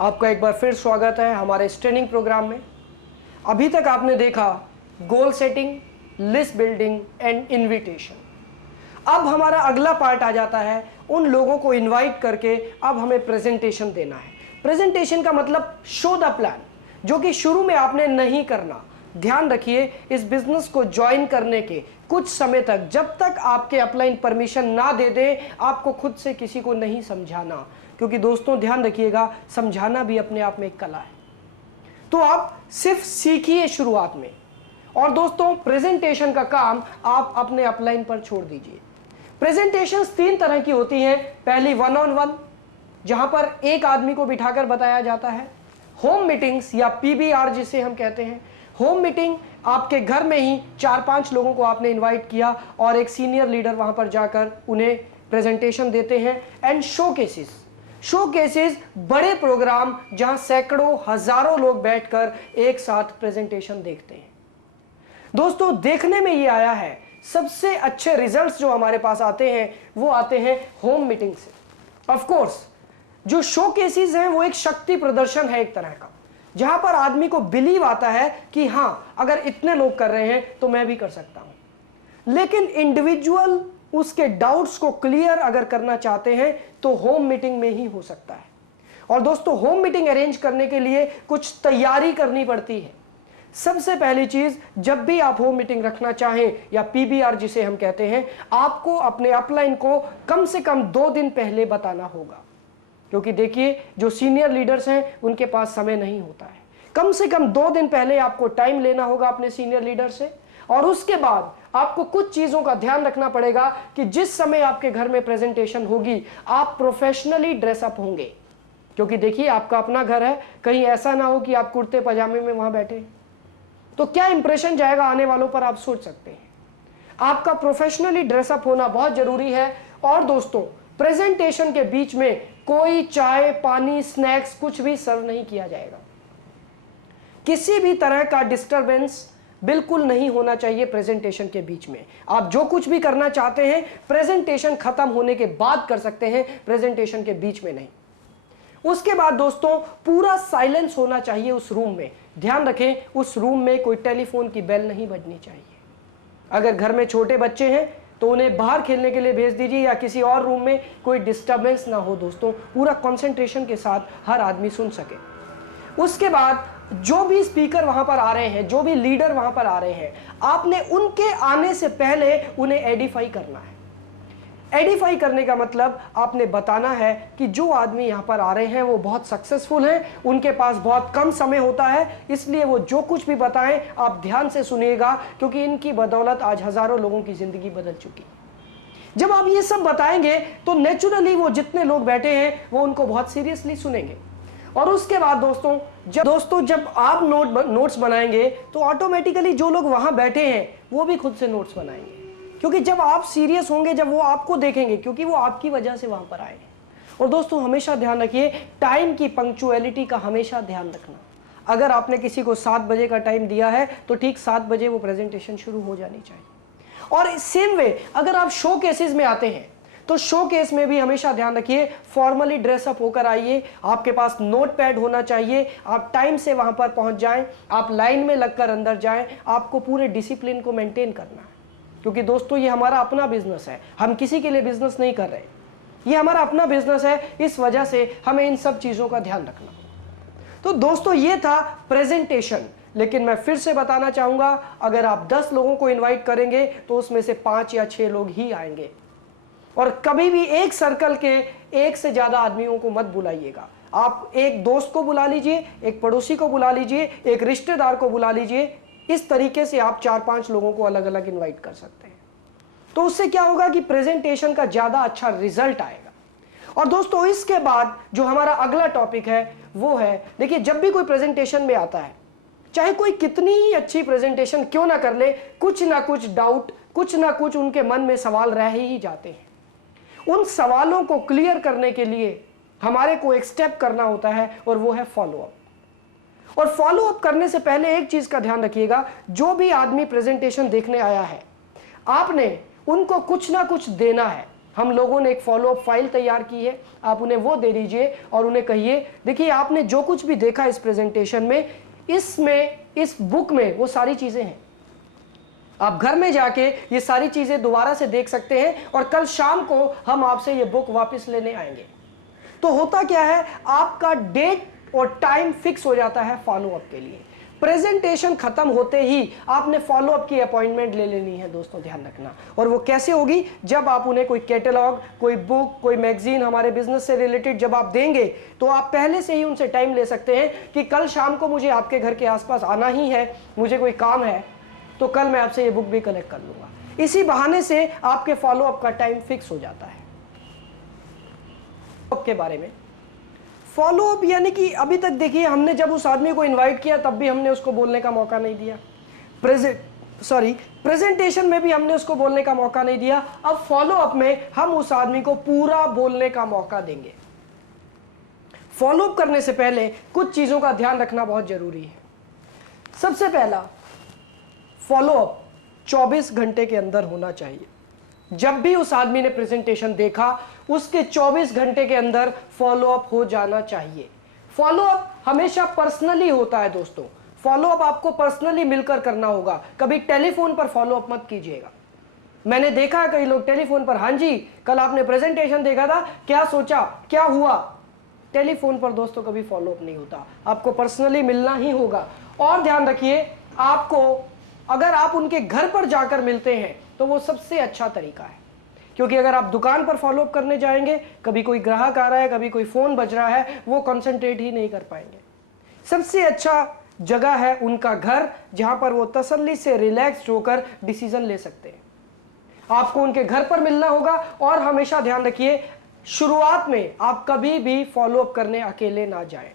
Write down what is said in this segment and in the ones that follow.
आपका एक बार फिर स्वागत है हमारे इस ट्रेनिंग प्रोग्राम में। अभी तक आपने देखा goal setting, list building and invitation. अब हमारा अगला पार्ट आ जाता है उन लोगों को इनवाइट करके अब हमें प्रेजेंटेशन देना है। प्रेजेंटेशन का मतलब शो द प्लान, जो कि शुरू में आपने नहीं करना। ध्यान रखिए, इस बिजनेस को ज्वाइन करने के कुछ समय तक, जब तक आपके अपलाइन परमिशन ना दे दे, आपको खुद से किसी को नहीं समझाना, क्योंकि दोस्तों ध्यान रखिएगा, समझाना भी अपने आप में एक कला है। तो आप सिर्फ सीखिए शुरुआत में। और दोस्तों, प्रेजेंटेशन का काम आप अपने अपलाइन पर छोड़ दीजिए। प्रेजेंटेशन 3 तरह की होती हैं। पहली 1-on-1, जहां पर एक आदमी को बिठाकर बताया जाता है। होम मीटिंग्स या पीबीआर जिसे हम कहते हैं। होम मीटिंग, आपके घर में ही 4-5 लोगों को आपने इनवाइट किया और एक सीनियर लीडर वहां पर जाकर उन्हें प्रेजेंटेशन देते हैं। एंड शो केसेस बड़े प्रोग्राम, जहां सैकड़ों हजारों लोग बैठकर एक साथ प्रेजेंटेशन देखते हैं। दोस्तों, देखने में ये आया है सबसे अच्छे रिजल्ट्स जो हमारे पास आते हैं वो आते हैं होम मीटिंग से। ऑफ कोर्स, जो शो केसेस हैं वो एक शक्ति प्रदर्शन है एक तरह का, जहां पर आदमी को बिलीव आता है कि हां, अगर इतने लोग कर रहे हैं तो मैं भी कर सकता हूं। लेकिन इंडिविजुअल उसके डाउट्स को क्लियर अगर करना चाहते हैं तो होम मीटिंग में ही हो सकता है। और दोस्तों, होम मीटिंग अरेंज करने के लिए कुछ तैयारी करनी पड़ती है। सबसे पहली चीज, जब भी आप होम मीटिंग रखना चाहें या पीबीआर जिसे हम कहते हैं, आपको अपने अपलाइन को कम से कम 2 दिन पहले बताना होगा। क्योंकि देखिए, जो सीनियर लीडर्स हैं उनके पास समय नहीं होता है। कम से कम 2 दिन पहले आपको टाइम लेना होगा अपने सीनियर लीडर से। और उसके बाद आपको कुछ चीजों का ध्यान रखना पड़ेगा कि जिस समय आपके घर में प्रेजेंटेशन होगी, आप प्रोफेशनली ड्रेसअप होंगे। क्योंकि देखिए, आपका अपना घर है, कहीं ऐसा ना हो कि आप कुर्ते पजामे में वहां बैठे, तो क्या इंप्रेशन जाएगा आने वालों पर, आप सोच सकते हैं। आपका प्रोफेशनली ड्रेसअप होना बहुत जरूरी है। और दोस्तों, प्रेजेंटेशन के बीच में कोई चाय, पानी, स्नैक्स कुछ भी सर्व नहीं किया जाएगा। किसी भी तरह का डिस्टरबेंस बिल्कुल नहीं होना चाहिए प्रेजेंटेशन के बीच में। आप जो कुछ भी करना चाहते हैं प्रेजेंटेशन खत्म होने के बाद कर सकते हैं, प्रेजेंटेशन के बीच में नहीं। उसके बाद दोस्तों, पूरा साइलेंस होना चाहिए उस रूम में। ध्यान रखें, उस रूम में कोई टेलीफोन की बेल नहीं बजनी चाहिए। अगर घर में छोटे बच्चे हैं तो उन्हें बाहर खेलने के लिए भेज दीजिए या किसी और रूम में, कोई डिस्टरबेंस ना हो दोस्तों, पूरा कंसंट्रेशन के साथ हर आदमी सुन सके। उसके बाद जो भी स्पीकर वहां पर आ रहे हैं, जो भी लीडर वहां पर आ रहे हैं, आपने उनके आने से पहले उन्हें एडिफाई करना है। एडिफाई करने का मतलब आपने बताना है कि जो आदमी यहां पर आ रहे हैं वो बहुत सक्सेसफुल हैं, उनके पास बहुत कम समय होता है, इसलिए वो जो कुछ भी बताएं आप ध्यान से सुनिएगा, क्योंकि इनकी बदौलत आज हजारों लोगों की जिंदगी बदल चुकी। जब आप ये सब बताएंगे तो नेचुरली वो जितने लोग बैठे हैं वो उनको बहुत सीरियसली सुनेंगे। और उसके बाद दोस्तों जब आप नोट्स बनाएंगे तो ऑटोमेटिकली जो लोग वहां बैठे हैं वो भी खुद से नोट्स बनाएंगे। क्योंकि जब आप सीरियस होंगे, जब वो आपको देखेंगे, क्योंकि वो आपकी वजह से वहां पर आए। और दोस्तों, हमेशा ध्यान रखिए, टाइम की पंक्चुअलिटी का हमेशा ध्यान रखना। अगर आपने किसी को 7 बजे का टाइम दिया है तो ठीक 7 बजे वो प्रेजेंटेशन शुरू हो जानी चाहिए। और सेम वे, अगर आप शो केसेस में आते हैं तो शो केस में भी हमेशा ध्यान रखिए, फॉर्मली ड्रेसअप होकर आइए। आपके पास नोट पैड होना चाहिए, आप टाइम से वहां पर पहुंच जाएं, आप लाइन में लगकर अंदर जाएं। आपको पूरे डिसिप्लिन को मेंटेन करना है। क्योंकि दोस्तों, ये हमारा अपना बिजनेस है, हम किसी के लिए बिजनेस नहीं कर रहे, ये हमारा अपना बिजनेस है। इस वजह से हमें इन सब चीजों का ध्यान रखना। तो दोस्तों, ये था प्रेजेंटेशन। लेकिन मैं फिर से बताना चाहूंगा, अगर आप 10 लोगों को इनवाइट करेंगे तो उसमें से 5 या 6 लोग ही आएंगे। और कभी भी एक सर्कल के 1 से ज्यादा आदमियों को मत बुलाइएगा। आप एक दोस्त को बुला लीजिए, एक पड़ोसी को बुला लीजिए, एक रिश्तेदार को बुला लीजिए। इस तरीके से आप 4-5 लोगों को अलग अलग इनवाइट कर सकते हैं। तो उससे क्या होगा कि प्रेजेंटेशन का ज्यादा अच्छा रिजल्ट आएगा। और दोस्तों, इसके बाद जो हमारा अगला टॉपिक है वो है, देखिए, जब भी कोई प्रेजेंटेशन में आता है, चाहे कोई कितनी ही अच्छी प्रेजेंटेशन क्यों ना कर ले, कुछ ना कुछ डाउट, कुछ ना कुछ उनके मन में सवाल रह ही जाते हैं। उन सवालों को क्लियर करने के लिए हमारे को एक स्टेप करना होता है, और वो है फॉलोअप। और फॉलोअप करने से पहले एक चीज का ध्यान रखिएगा, जो भी आदमी प्रेजेंटेशन देखने आया है, आपने उनको कुछ ना कुछ देना है। हम लोगों ने एक फॉलोअप फाइल तैयार की है, आप उन्हें वो दे दीजिए और उन्हें कहिए देखिए आपने जो कुछ भी देखा इस प्रेजेंटेशन में, इसमें इस बुक में वो सारी चीजें हैं। आप घर में जाके ये सारी चीजें दोबारा से देख सकते हैं और कल शाम को हम आपसे ये बुक वापस लेने आएंगे। तो होता क्या है, आपका डेट और टाइम फिक्स हो जाता है फॉलोअप के लिए। प्रेजेंटेशन खत्म होते ही आपने फॉलोअप की अपॉइंटमेंट ले लेनी है दोस्तों, ध्यान रखना। और वो कैसे होगी, जब आप उन्हें कोई कैटलॉग, कोई बुक, कोई मैगजीन हमारे बिजनेस से रिलेटेड जब आप देंगे तो आप पहले से ही उनसे टाइम ले सकते हैं कि कल शाम को मुझे आपके घर के आसपास आना ही है, मुझे कोई काम है, तो कल मैं आपसे ये बुक भी कलेक्ट कर लूंगा। इसी बहाने से आपके फॉलोअप का टाइम फिक्स हो जाता है। के बारे में फॉलोअप यानी कि अभी तक देखिए हमने जब उस आदमी को इनवाइट किया तब भी हमने उसको बोलने का मौका नहीं दिया, प्रेजेंटेशन में भी हमने उसको बोलने का मौका नहीं दिया। अब फॉलोअप में हम उस आदमी को पूरा बोलने का मौका देंगे। फॉलोअप करने से पहले कुछ चीजों का ध्यान रखना बहुत जरूरी है। सबसे पहला, फॉलोअप 24 घंटे के अंदर होना चाहिए। जब भी उस आदमी ने प्रेजेंटेशन देखा उसके 24 घंटे के अंदर फॉलोअप हो जाना चाहिए। फॉलोअप हमेशा पर्सनली होता है दोस्तों, फॉलोअप आपको पर्सनली मिलकर करना होगा। कभी टेलीफोन पर फॉलोअप मत कीजिएगा। मैंने देखा कई लोग टेलीफोन पर, हाँ जी कल आपने प्रेजेंटेशन देखा था, क्या सोचा, क्या हुआ। टेलीफोन पर दोस्तों कभी फॉलोअप नहीं होता, आपको पर्सनली मिलना ही होगा। और ध्यान रखिए, आपको अगर आप उनके घर पर जाकर मिलते हैं तो वो सबसे अच्छा तरीका है, क्योंकि अगर आप दुकान पर फॉलोअप करने जाएंगे, कभी कोई ग्राहक आ रहा है, कभी कोई फोन बज रहा है, वो कंसंट्रेट ही नहीं कर पाएंगे। सबसे अच्छा जगह है उनका घर, जहां पर वो तसल्ली से रिलैक्स होकर डिसीजन ले सकते हैं। आपको उनके घर पर मिलना होगा। और हमेशा ध्यान रखिए, शुरुआत में आप कभी भी फॉलोअप करने अकेले ना जाएं,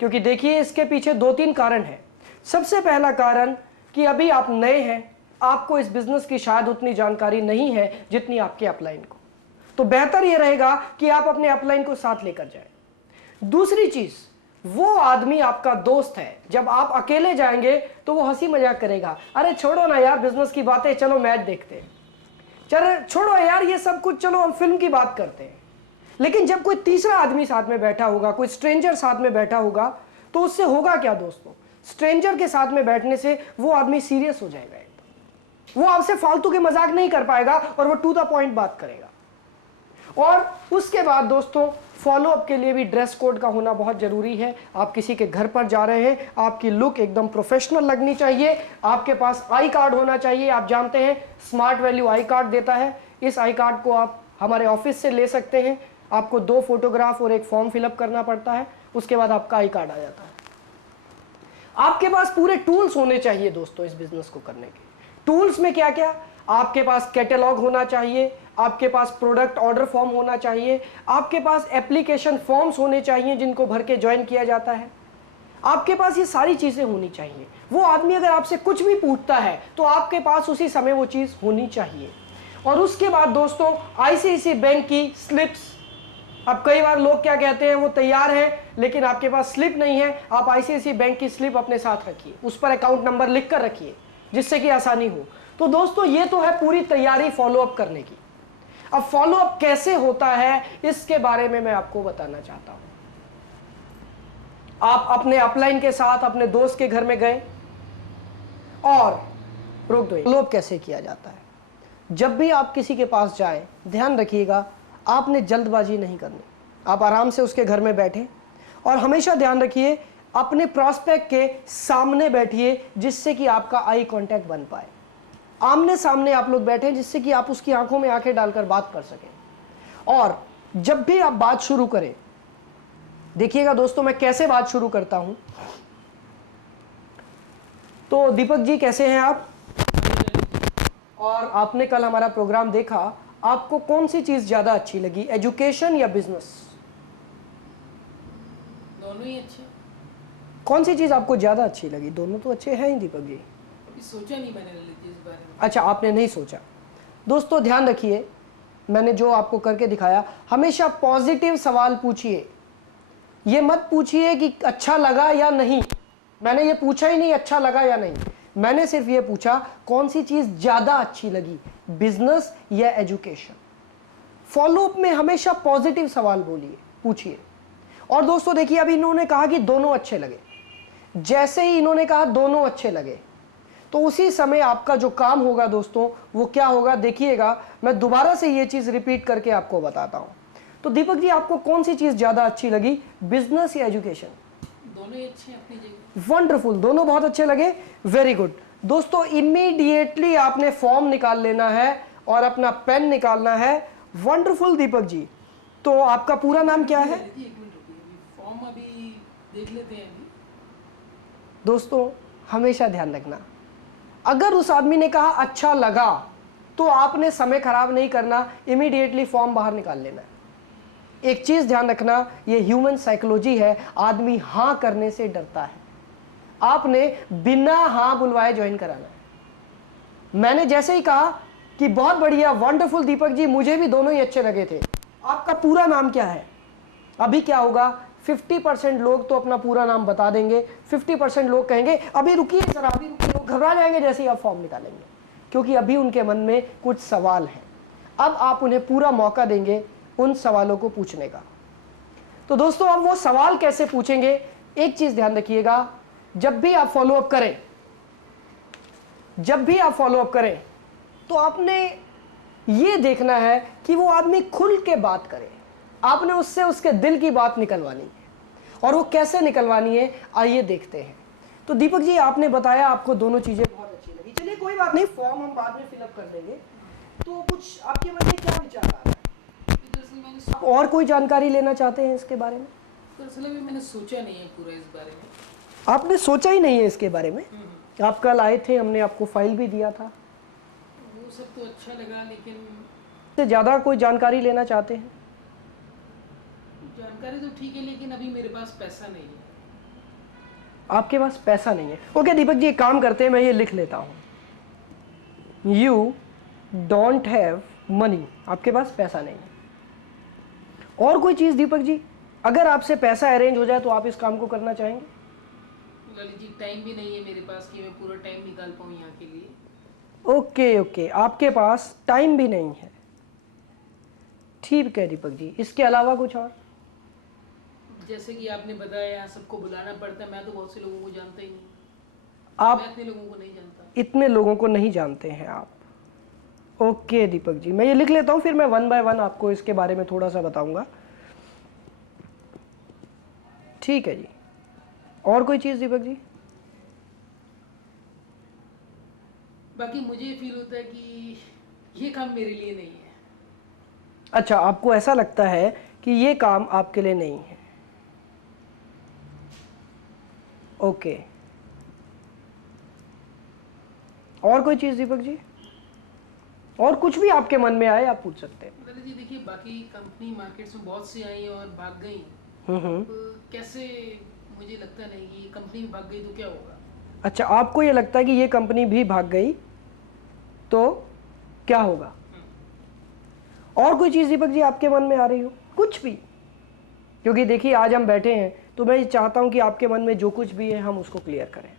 क्योंकि देखिए इसके पीछे 2-3 कारण हैं। सबसे पहला कारण कि अभी आप नए हैं, आपको इस बिजनेस की शायद उतनी जानकारी नहीं है जितनी आपके अपलाइन को, तो बेहतर यह रहेगा कि आप अपने अपलाइन को साथ लेकर जाएं। दूसरी चीज, वो आदमी आपका दोस्त है, जब आप अकेले जाएंगे तो वो हंसी मजाक करेगा, अरे छोड़ो ना यार बिजनेस की बातें, चलो मैच देखते हैं, चलो छोड़ो यार ये सब कुछ, चलो हम फिल्म की बात करते हैं। लेकिन जब कोई तीसरा आदमी साथ में बैठा होगा, कोई स्ट्रेंजर साथ में बैठा होगा, तो उससे होगा क्या दोस्तों, स्ट्रेंजर के साथ में बैठने से वो आदमी सीरियस हो जाएगा, वो आपसे फालतू के मजाक नहीं कर पाएगा और वो टू द पॉइंट बात करेगा। और उसके बाद दोस्तों, फॉलोअप के लिए भी ड्रेस कोड का होना बहुत जरूरी है। आप किसी के घर पर जा रहे हैं, आपकी लुक एकदम प्रोफेशनल लगनी चाहिए, आपके पास आई कार्ड होना चाहिए। आप जानते हैं स्मार्ट वैल्यू आई कार्ड देता है, इस आई कार्ड को आप हमारे ऑफिस से ले सकते हैं। आपको 2 फोटोग्राफ और एक फॉर्म फिलअप करना पड़ता है, उसके बाद आपका आई कार्ड आ जाता है। आपके पास पूरे टूल्स होने चाहिए दोस्तों इस बिजनेस को करने के। टूल्स में क्या क्या, आपके पास कैटलॉग होना चाहिए, आपके पास प्रोडक्ट ऑर्डर फॉर्म होना चाहिए, आपके पास एप्लीकेशन फॉर्म्स होने चाहिए जिनको भर के ज्वाइन किया जाता है, आपके पास ये सारी चीजें होनी चाहिए। वो आदमी अगर आपसे कुछ भी पूछता है तो आपके पास उसी समय वो चीज होनी चाहिए। और उसके बाद दोस्तों, आईसीआईसीआई बैंक की स्लिप्स। अब कई बार लोग क्या कहते हैं, वो तैयार है लेकिन आपके पास स्लिप नहीं है। आप आईसीआईसीआई बैंक की स्लिप अपने साथ रखिए, उस पर अकाउंट नंबर लिख कर रखिए जिससे कि आसानी हो। तो दोस्तों ये तो है पूरी तैयारी फॉलोअप करने की। अब फॉलोअप कैसे होता है इसके बारे में मैं आपको बताना चाहता हूं। आप अपने अपलाइन के साथ अपने दोस्त के घर में गए और रोक दो। फॉलोअप कैसे किया जाता है, जब भी आप किसी के पास जाएं, ध्यान रखिएगा आपने जल्दबाजी नहीं करनी। आप आराम से उसके घर में बैठे और हमेशा ध्यान रखिए अपने प्रॉस्पेक्ट के सामने बैठिए, जिससे कि आपका आई कांटेक्ट बन पाए। आमने सामने आप लोग बैठे जिससे कि आप उसकी आंखों में आंखें डालकर बात कर सकें। और जब भी आप बात शुरू करें, देखिएगा दोस्तों मैं कैसे बात शुरू करता हूं। तो दीपक जी कैसे हैं आप? और आपने कल हमारा प्रोग्राम देखा, आपको कौन सी चीज ज्यादा अच्छी लगी, एजुकेशन या बिजनेस? दोनों ही अच्छे। कौन सी चीज आपको ज्यादा अच्छी लगी? दोनों तो अच्छे हैं ही दीपक जी। सोचा नहीं मैंने इस बारे में। अच्छा, आपने नहीं सोचा। दोस्तों ध्यान रखिए, मैंने जो आपको करके दिखाया, हमेशा पॉजिटिव सवाल पूछिए। ये मत पूछिए कि अच्छा लगा या नहीं। मैंने ये पूछा ही नहीं अच्छा लगा या नहीं, मैंने सिर्फ ये पूछा कौन सी चीज ज्यादा अच्छी लगी, बिजनेस या एजुकेशन। फॉलोअप में हमेशा पॉजिटिव सवाल बोलिए, पूछिए। और दोस्तों देखिए, अभी इन्होंने कहा कि दोनों अच्छे लगे। जैसे ही इन्होंने कहा दोनों अच्छे लगे, तो उसी समय आपका जो काम होगा दोस्तों वो क्या होगा, देखिएगा। मैं दोबारा से ये चीज़ रिपीट करके आपको बताता हूँ। तो दीपक जी, आपको कौन सी चीज़ ज़्यादा अच्छी लगी, बिजनेस या एजुकेशन? दोनों ही अच्छे हैं अपनी जगह। वंडरफुल, दोनों बहुत अच्छे लगे। Very good. दोस्तों इमीडिएटली आपने फॉर्म निकाल लेना है और अपना पेन निकालना है। वंडरफुल दीपक जी। तो आपका पूरा नाम क्या है? एक मिनट रुकिए, अभी फॉर्म अभी देख लेते हैं अभी। दोस्तों हमेशा ध्यान रखना, अगर उस आदमी ने कहा अच्छा लगा तो आपने समय खराब नहीं करना, इमीडिएटली फॉर्म बाहर निकाल लेना है। एक चीज ध्यान रखना, ये ह्यूमन साइकोलॉजी है, आदमी हां करने से डरता है। आपने बिना हां बुलवाए ज्वाइन कराना है। मैंने जैसे ही कहा कि बहुत बढ़िया, वंडरफुल दीपक जी, मुझे भी दोनों ही अच्छे लगे थे। आपका पूरा नाम क्या है? अभी क्या होगा, 50% लोग तो अपना पूरा नाम बता देंगे, 50% लोग कहेंगे अभी रुकिए जरा, अभी रुकिए। वो घबरा जाएंगे जैसे ही आप फॉर्म निकालेंगे, क्योंकि अभी उनके मन में कुछ सवाल हैं। अब आप उन्हें पूरा मौका देंगे उन सवालों को पूछने का। तो दोस्तों अब वो सवाल कैसे पूछेंगे, एक चीज ध्यान रखिएगा, जब भी आप फॉलोअप करें तो आपने ये देखना है कि वो आदमी खुल के बात करे। आपने उससे उसके दिल की बात निकलवानी है, और वो कैसे निकलवानी है आइए देखते हैं। तो दीपक जी, आपने बताया आपको दोनों चीजें बहुत अच्छी लगी। चलिए कोई बात नहीं, फॉर्म हम बाद में फिलअप कर देंगे। तो कुछ आपके मन में क्या विचार आ रहा है? दरअसल मैंने आप और कोई जानकारी लेना चाहते हैं इसके बारे में? दरअसल अभी मैंने सोचा नहीं है पूरा इस बारे में। आपने सोचा ही नहीं है इसके बारे में? आप कल आए थे, हमने आपको फाइल भी दिया था। वो सब तो अच्छा लगा, लेकिन से ज़्यादा कोई जानकारी लेना चाहते हैं? जानकारी तो ठीक है, लेकिन अभी मेरे पास पैसा नहीं है। आपके पास पैसा नहीं है? ओके दीपक जी, एक काम करते हैं, मैं ये लिख लेता हूँ, यू डोंट हैव मनी। आपके पास पैसा नहीं है। और कोई चीज़ दीपक जी, अगर आपसे पैसा अरेंज हो जाए तो आप इस काम को करना चाहेंगे? ललित जी, टाइम भी नहीं है मेरे पास कि मैं पूरा टाइम निकाल पाऊँ यहाँ के लिए। ओके, आपके पास टाइम भी नहीं है। ठीक है दीपक जी, इसके अलावा कुछ और? जैसे कि आपने बताया यहाँ सबको बुलाना पड़ता है, मैं तो बहुत से लोगों को जानता ही नहीं। आप मैं इतने लोगों को नहीं जानता। इतने लोगों को नहीं जानते हैं आप? ओके दीपक जी, मैं ये लिख लेता हूँ, फिर मैं 1 बाय 1 आपको इसके बारे में थोड़ा सा बताऊंगा। ठीक है जी। और कोई चीज़ दीपक जी? बाकी मुझे फील होता है कि ये काम मेरे लिए नहीं है। अच्छा, आपको ऐसा लगता है कि ये काम आपके लिए नहीं है। ओके, और कोई चीज़ दीपक जी? और कुछ भी आपके मन में आए आप पूछ सकते हैं। ललित जी देखिए, बाकी कंपनी मार्केट्स में बहुत सी आई और भाग गई। हम्म। अब कैसे, मुझे लगता नहीं कि कंपनी भी भाग गई तो क्या होगा। अच्छा, आपको ये लगता है कि ये कंपनी भी भाग गई तो क्या होगा? और कोई चीज़ दीपक जी आपके मन में आ रही हो? कुछ भी, क्योंकि देखिए आज हम बैठे हैं तो मैं चाहता हूं कि आपके मन में जो कुछ भी है हम उसको क्लियर करें।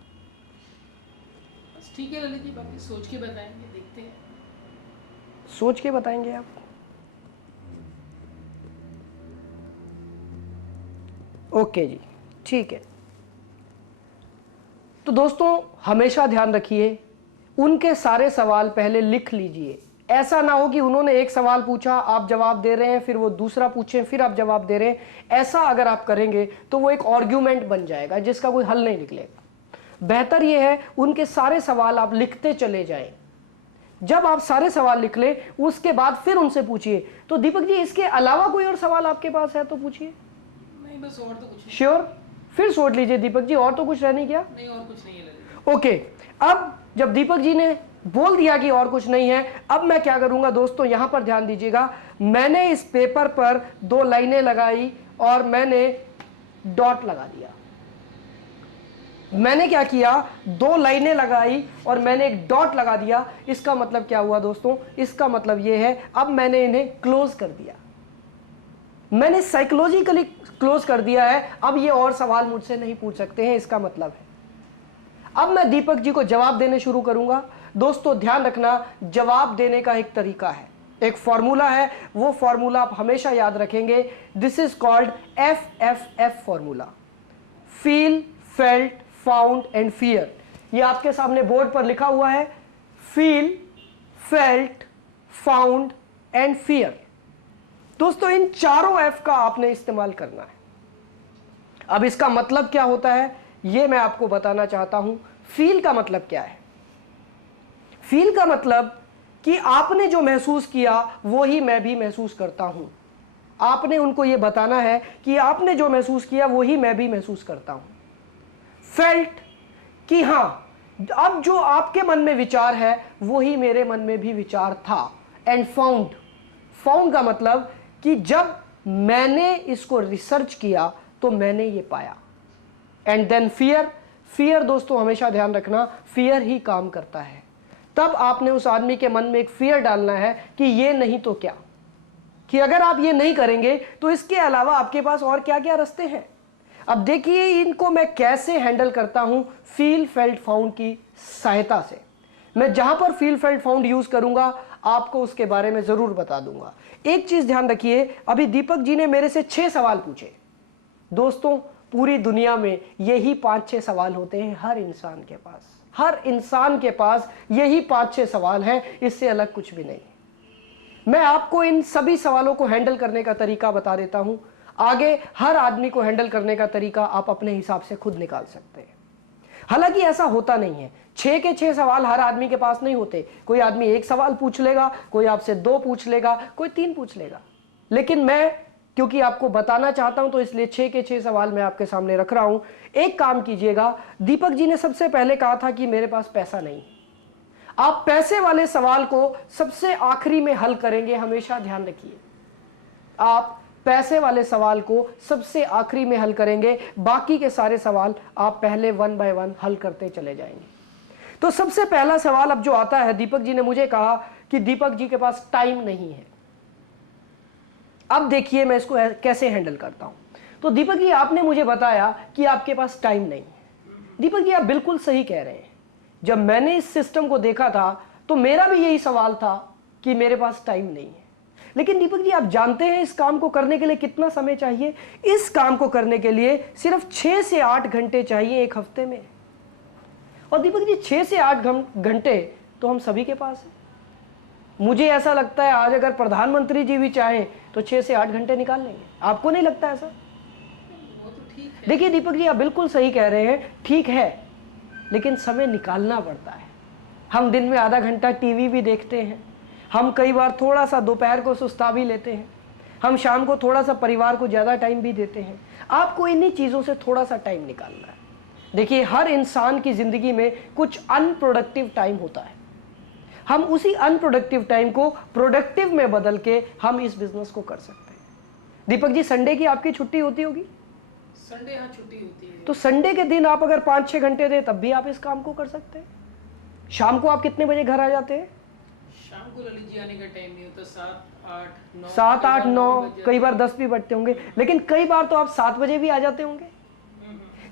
बस ठीक है ललित जी, बाकी सोच के बताएंगे, देखते हैं। सोच के बताएंगे आप? ओके जी, ठीक है। तो दोस्तों हमेशा ध्यान रखिए, उनके सारे सवाल पहले लिख लीजिए। ऐसा ना हो कि उन्होंने एक सवाल पूछा, आप जवाब दे रहे हैं, फिर वो दूसरा पूछें, फिर आप जवाब दे रहे हैं। ऐसा अगर आप करेंगे तो वो एक आर्ग्यूमेंट बन जाएगा जिसका कोई हल नहीं निकलेगा। बेहतर ये है उनके सारे सवाल आप लिखते चले जाएं। जब आप सारे सवाल लिख लें उसके बाद फिर उनसे पूछिए। तो दीपक जी, इसके अलावा कोई और सवाल आपके पास है तो पूछिए। नहीं, बस और तो कुछ नहीं। श्योर? फिर सोच लीजिए दीपक जी, और तो कुछ रह नहीं गया? नहीं, और कुछ नहीं है ललित जी। ओके, अब जब दीपक जी ने बोल दिया कि और कुछ नहीं है, अब मैं क्या करूंगा दोस्तों, यहां पर ध्यान दीजिएगा। मैंने इस पेपर पर 2 लाइनें लगाई और मैंने डॉट लगा दिया। मैंने क्या किया, 2 लाइनें लगाई और मैंने एक डॉट लगा दिया। इसका मतलब क्या हुआ दोस्तों? इसका मतलब यह है अब मैंने इन्हें क्लोज कर दिया। मैंने साइकोलॉजिकली क्लोज कर दिया है। अब ये और सवाल मुझसे नहीं पूछ सकते हैं, इसका मतलब है अब मैं दीपक जी को जवाब देने शुरू करूंगा। दोस्तों ध्यान रखना, जवाब देने का एक तरीका है। एक फॉर्मूला है, वो फॉर्मूला आप हमेशा याद रखेंगे। This is called FFF formula, feel, felt, found and fear. ये आपके सामने बोर्ड पर लिखा हुआ है, feel, felt, found and fear. दोस्तों इन चारों F का आपने इस्तेमाल करना है। अब इसका मतलब क्या होता है ये मैं आपको बताना चाहता हूं। फील का मतलब क्या है? फील का मतलब कि आपने जो महसूस किया वो ही मैं भी महसूस करता हूं। आपने उनको ये बताना है कि आपने जो महसूस किया वो ही मैं भी महसूस करता हूं। फेल्ट कि हां, अब जो आपके मन में विचार है वो ही मेरे मन में भी विचार था। एंड फाउंड, फाउंड का मतलब कि जब मैंने इसको रिसर्च किया तो मैंने ये पाया। एंड देन फियर, फियर दोस्तों हमेशा ध्यान रखना, फियर ही काम करता है। तब आपने उस आदमी के मन में एक फियर डालना है कि ये नहीं तो क्या, कि अगर आप ये नहीं करेंगे तो इसके अलावा आपके पास और क्या क्या रास्ते हैं। अब देखिए इनको मैं कैसे हैंडल करता हूं, फील, फेल्ट, फाउंड की सहायता से। मैं जहां पर फील, फेल्ट, फाउंड यूज करूंगा आपको उसके बारे में जरूर बता दूंगा। एक चीज ध्यान रखिए, अभी दीपक जी ने मेरे से 6 सवाल पूछे। दोस्तों पूरी दुनिया में यही 5-6 सवाल होते हैं हर इंसान के पास। हर इंसान के पास यही 5-6 सवाल हैं, इससे अलग कुछ भी नहीं। मैं आपको इन सभी सवालों को हैंडल करने का तरीका बता देता हूं। आगे हर आदमी को हैंडल करने का तरीका आप अपने हिसाब से खुद निकाल सकते हैं। हालांकि ऐसा होता नहीं है, 6 के 6 सवाल हर आदमी के पास नहीं होते। कोई आदमी 1 सवाल पूछ लेगा, कोई आपसे 2 पूछ लेगा, कोई 3 पूछ लेगा। लेकिन मैं क्योंकि आपको बताना चाहता हूं तो इसलिए 6 के 6 सवाल मैं आपके सामने रख रहा हूं। एक काम कीजिएगा, दीपक जी ने सबसे पहले कहा था कि मेरे पास पैसा नहीं। आप पैसे वाले सवाल को सबसे आखिरी में हल करेंगे, हमेशा ध्यान रखिए। आप पैसे वाले सवाल को सबसे आखिरी में हल करेंगे, बाकी के सारे सवाल आप पहले 1 बाय 1 हल करते चले जाएंगे। तो सबसे पहला सवाल अब जो आता है, दीपक जी ने मुझे कहा कि दीपक जी के पास टाइम नहीं है। अब देखिए मैं इसको कैसे हैंडल करता हूं। तो दीपक जी आपने मुझे बताया कि आपके पास टाइम नहीं है। दीपक जी आप बिल्कुल सही कह रहे हैं। जब मैंने इस सिस्टम को देखा था तो मेरा भी यही सवाल था कि मेरे पास टाइम नहीं है। लेकिन दीपक जी आप जानते हैं इस काम को करने के लिए कितना समय चाहिए? इस काम को करने के लिए सिर्फ 6 से 8 घंटे चाहिए एक हफ्ते में। और दीपक जी 6 से 8 घंटे तो हम सभी के पास है। मुझे ऐसा लगता है आज अगर प्रधानमंत्री जी भी चाहें तो 6 से 8 घंटे निकाल लेंगे। आपको नहीं लगता ऐसा? वो तो ठीक है। देखिए दीपक जी आप बिल्कुल सही कह रहे हैं, ठीक है, लेकिन समय निकालना पड़ता है। हम दिन में आधा घंटा टीवी भी देखते हैं, हम कई बार थोड़ा सा दोपहर को सुस्ता भी लेते हैं, हम शाम को थोड़ा सा परिवार को ज़्यादा टाइम भी देते हैं। आपको इन्हीं चीज़ों से थोड़ा सा टाइम निकालना है। देखिए हर इंसान की ज़िंदगी में कुछ अनप्रोडक्टिव टाइम होता है। हम उसी अनप्रोडक्टिव टाइम को प्रोडक्टिव में बदल के हम इस बिजनेस को कर सकते हैं। दीपक जी संडे की आपकी छुट्टी होती होगी? संडे हाँ छुट्टी होती है। तो संडे के दिन आप अगर 5-6 घंटे दें तब भी आप इस काम को कर सकते हैं। शाम को आप कितने बजे घर आ जाते हैं? शाम को ललित जी आने का टाइम नहीं होता, 7-8-9 7, 8, 9, कई बार 10 भी बजते होंगे। लेकिन कई बार तो आप 7 बजे भी आ जाते होंगे।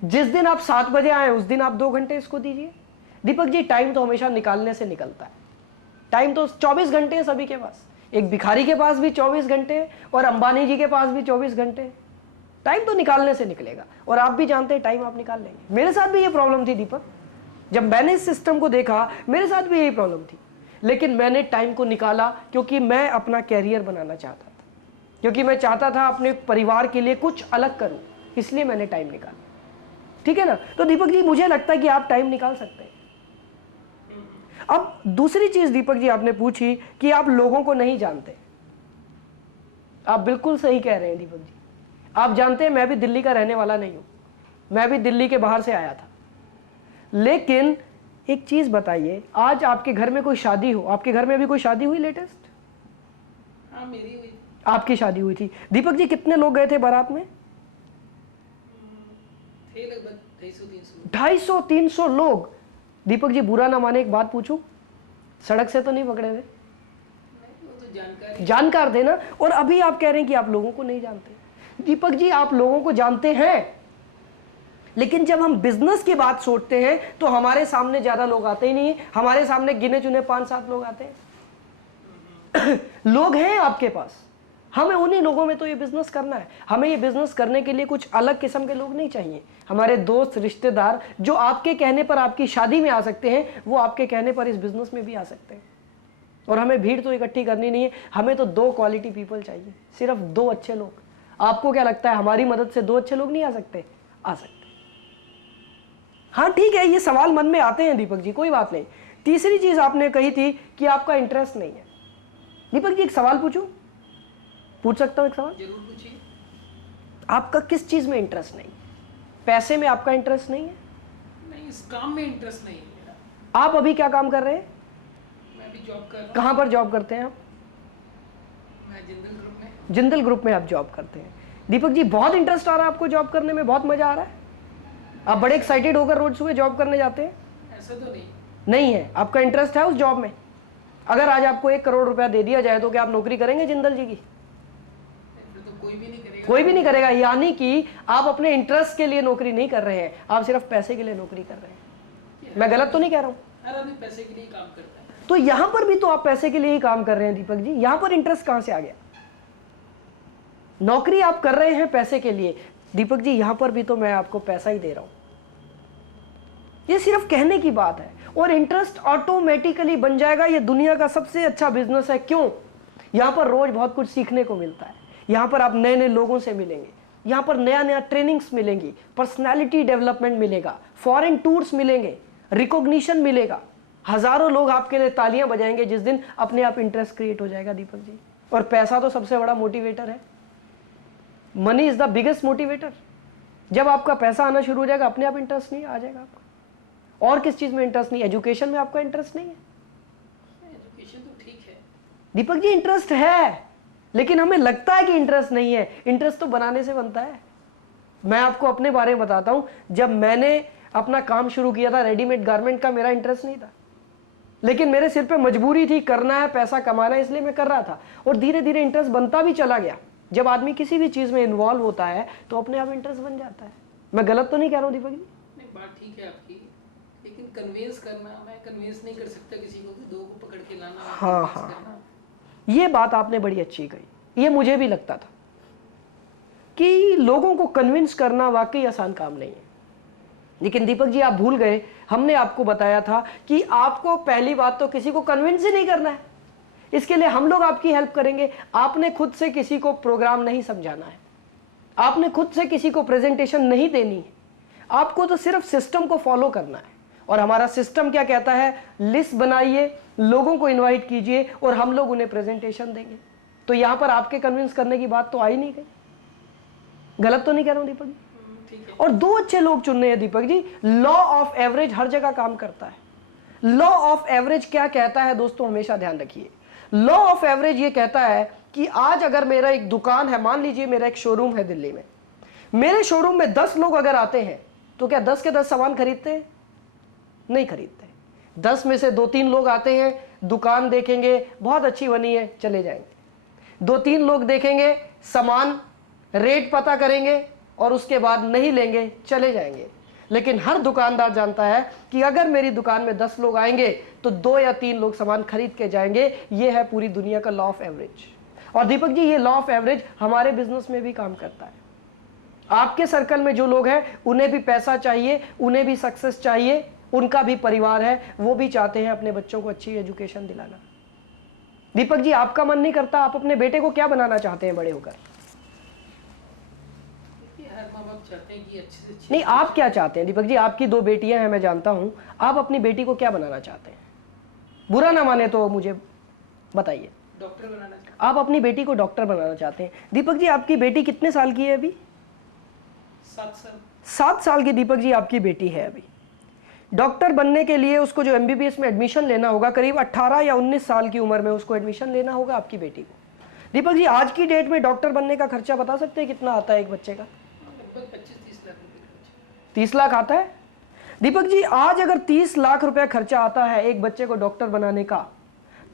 जिस दिन आप 7 बजे आए उस दिन आप 2 घंटे इसको दीजिए। दीपक जी टाइम तो हमेशा निकालने से निकलता है। टाइम तो 24 घंटे है सभी के पास। एक भिखारी के पास भी 24 घंटे और अंबानी जी के पास भी 24 घंटे। टाइम तो निकालने से निकलेगा और आप भी जानते हैं टाइम आप निकाल लेंगे। मेरे साथ भी ये प्रॉब्लम थी दीपक, जब मैंने इस सिस्टम को देखा मेरे साथ भी यही प्रॉब्लम थी। लेकिन मैंने टाइम को निकाला क्योंकि मैं अपना कैरियर बनाना चाहता था, क्योंकि मैं चाहता था अपने परिवार के लिए कुछ अलग करूं, इसलिए मैंने टाइम निकाला। ठीक है ना? तो दीपक जी मुझे लगता है कि आप टाइम निकाल सकते हैं। अब दूसरी चीज दीपक जी आपने पूछी कि आप लोगों को नहीं जानते। आप बिल्कुल सही कह रहे हैं दीपक जी। आप जानते हैं मैं भी दिल्ली का रहने वाला नहीं हूं, मैं भी दिल्ली के बाहर से आया था। लेकिन एक चीज बताइए, आज आपके घर में कोई शादी हो, आपके घर में अभी कोई शादी हुई लेटेस्ट? हाँ मेरी हुई। आपकी शादी हुई थी। दीपक जी कितने लोग गए थे बारात में? थे लगभग 250-300। 250-300 लोग। दीपक जी बुरा ना माने एक बात पूछूं, सड़क से तो नहीं पकड़े हुए? वो तो जानकार थे ना। और अभी आप कह रहे हैं कि आप लोगों को नहीं जानते। दीपक जी आप लोगों को जानते हैं, लेकिन जब हम बिजनेस की बात सोचते हैं तो हमारे सामने ज्यादा लोग आते ही नहीं। हमारे सामने गिने चुने 5-7 लोग आते हैं। लोग हैं आपके पास, हमें उन्हीं लोगों में तो ये बिजनेस करना है। हमें ये बिजनेस करने के लिए कुछ अलग किस्म के लोग नहीं चाहिए। हमारे दोस्त रिश्तेदार जो आपके कहने पर आपकी शादी में आ सकते हैं, वो आपके कहने पर इस बिजनेस में भी आ सकते हैं। और हमें भीड़ तो इकट्ठी करनी नहीं है, हमें तो 2 क्वालिटी पीपल चाहिए, सिर्फ 2 अच्छे लोग। आपको क्या लगता है हमारी मदद से 2 अच्छे लोग नहीं आ सकते? आ सकते। हाँ ठीक है, ये सवाल मन में आते हैं दीपक जी, कोई बात नहीं। तीसरी चीज आपने कही थी कि आपका इंटरेस्ट नहीं है। दीपक जी एक सवाल पूछूं? पूछ सकता हूं एक सवाल? जरूर पूछिए। आपका किस चीज में इंटरेस्ट नहीं? पैसे में आपका इंटरेस्ट नहीं है? नहीं, इस काम में इंटरेस्ट नहीं है मेरा। आप अभी क्या काम कर रहे हैं? मैं भी जॉब कर रहा हूँ। कहां पर जॉब करते हैं आप? मैं जिंदल ग्रुप में। जिंदल ग्रुप में आप जॉब करते हैं। दीपक जी बहुत इंटरेस्ट आ रहा है आपको जॉब करने में, बहुत मजा आ रहा है, आप बड़े एक्साइटेड होकर रोज सुबह जॉब करने जाते हैं? ऐसा तो नहीं। नहीं है, आपका इंटरेस्ट है उस जॉब में। अगर आज आपको 1 करोड़ रुपया दे दिया जाए तो क्या आप नौकरी करेंगे जिंदल जी की? फिर तो कोई भी नहीं करेगा। कोई भी नहीं करेगा। यानी कि आप अपने इंटरेस्ट के लिए नौकरी नहीं कर रहे हैं, आप सिर्फ पैसे के लिए नौकरी कर रहे हैं। मैं गलत तो नहीं कह रहा हूं? हर आदमी पैसे के लिए काम करता है। तो यहां पर भी तो आप पैसे के लिए ही काम कर रहे हैं दीपक जी, यहां पर इंटरेस्ट कहां से आ गया? नौकरी आप कर रहे हैं पैसे के लिए, दीपक जी यहां पर भी तो मैं आपको पैसा ही दे रहा हूं। ये सिर्फ कहने की बात है और इंटरेस्ट ऑटोमेटिकली बन जाएगा। ये दुनिया का सबसे अच्छा बिजनेस है। क्यों? यहां पर रोज बहुत कुछ सीखने को मिलता है, यहां पर आप नए नए लोगों से मिलेंगे, यहां पर नया नया ट्रेनिंग्स मिलेंगी, पर्सनालिटी डेवलपमेंट मिलेगा, फॉरेन टूर्स मिलेंगे, रिकॉग्निशन मिलेगा, हजारों लोग आपके लिए तालियां बजाएंगे जिस दिन अपने आप इंटरेस्ट क्रिएट हो जाएगा दीपक जी। और पैसा तो सबसे बड़ा मोटिवेटर है। Money is the biggest motivator. जब आपका पैसा आना शुरू हो जाएगा अपने आप इंटरेस्ट नहीं आ जाएगा आपका। और किस चीज में इंटरेस्ट नहीं? एजुकेशन में आपका इंटरेस्ट नहीं है? एजुकेशन तो ठीक है दीपक जी इंटरेस्ट है, लेकिन हमें लगता है कि इंटरेस्ट नहीं है। इंटरेस्ट तो बनाने से बनता है। मैं आपको अपने बारे में बताता हूं, जब मैंने अपना काम शुरू किया था रेडीमेड गारमेंट का, मेरा इंटरेस्ट नहीं था, लेकिन मेरे सिर पे मजबूरी थी, करना है, पैसा कमाना है, इसलिए मैं कर रहा था। और धीरे धीरे इंटरेस्ट बनता भी चला गया। जब आदमी किसी भी चीज में इन्वॉल्व होता है तो अपने आप इंटरेस्ट बन जाता है। मैं गलत तो नहीं कह रहा हूं दीपक जी? नहीं, बात ठीक है आपकी, लेकिन कन्विंस करना, मैं कन्विंस नहीं कर सकता किसी को कि 2 को पकड़ के लाना। हाँ हाँ, ये बात आपने बड़ी अच्छी कही। ये मुझे भी लगता था कि लोगों को कन्विंस करना वाकई आसान काम नहीं है। लेकिन दीपक जी आप भूल गए, हमने आपको बताया था कि आपको पहली बात तो किसी को कन्विंस ही नहीं करना है। इसके लिए हम लोग आपकी हेल्प करेंगे। आपने खुद से किसी को प्रोग्राम नहीं समझाना है, आपने खुद से किसी को प्रेजेंटेशन नहीं देनी है, आपको तो सिर्फ सिस्टम को फॉलो करना है। और हमारा सिस्टम क्या कहता है? लिस्ट बनाइए, लोगों को इनवाइट कीजिए और हम लोग उन्हें प्रेजेंटेशन देंगे। तो यहां पर आपके कन्विंस करने की बात तो आ ही नहीं गई। गलत तो नहीं कह रहा हूं दीपक जी? ठीक है। और 2 अच्छे लोग चुनने हैं Deepak ji. Law of average हर जगह काम करता है। लॉ ऑफ एवरेज क्या कहता है दोस्तों, हमेशा ध्यान रखिए। लॉ ऑफ एवरेज ये कहता है कि आज अगर मेरा एक दुकान है, मान लीजिए मेरा एक शोरूम है दिल्ली में, मेरे शोरूम में 10 लोग अगर आते हैं तो क्या 10 के 10 सामान खरीदते हैं? नहीं खरीदते। 10 में से 2-3 लोग आते हैं, दुकान देखेंगे, बहुत अच्छी बनी है, चले जाएंगे। 2-3 लोग देखेंगे, सामान रेट पता करेंगे और उसके बाद नहीं लेंगे, चले जाएंगे। लेकिन हर दुकानदार जानता है कि अगर मेरी दुकान में 10 लोग आएंगे तो 2 या 3 लोग सामान खरीद के जाएंगे। ये है पूरी दुनिया का लॉ ऑफ एवरेज। और दीपक जी ये लॉ ऑफ एवरेज हमारे बिजनेस में भी काम करता है। आपके सर्कल में जो लोग हैं उन्हें भी पैसा चाहिए, उन्हें भी सक्सेस चाहिए, उनका भी परिवार है, वो भी चाहते हैं अपने बच्चों को अच्छी एजुकेशन दिलाना। दीपक जी आपका मन नहीं करता? आप अपने बेटे को क्या बनाना चाहते हैं बड़े होकर? हर माँ बाप चाहते हैं कि अच्छे से अच्छी। नहीं, आप क्या चाहते हैं दीपक जी? आपकी 2 बेटियां हैं, मैं जानता हूं। आप अपनी बेटी को क्या बनाना चाहते हैं? बुरा ना माने तो मुझे बताइए। डॉक्टर बनाना चाहते आप अपनी बेटी को डॉक्टर बनाना चाहते हैं। दीपक जी आपकी बेटी कितने साल की है अभी? 7 साल। 7 साल की दीपक जी आपकी बेटी है अभी। डॉक्टर बनने के लिए उसको जो एमबीबीएस में एडमिशन लेना होगा, करीब 18 या 19 साल की उम्र में उसको एडमिशन लेना होगा आपकी बेटी को। दीपक जी आज की डेट में डॉक्टर बनने का खर्चा बता सकते हैं कितना आता है एक बच्चे का? लगभग 25-30 लाख रुपए। 30 लाख आता है। दीपक जी आज अगर 30 लाख रुपए खर्चा आता है एक बच्चे को डॉक्टर बनाने का,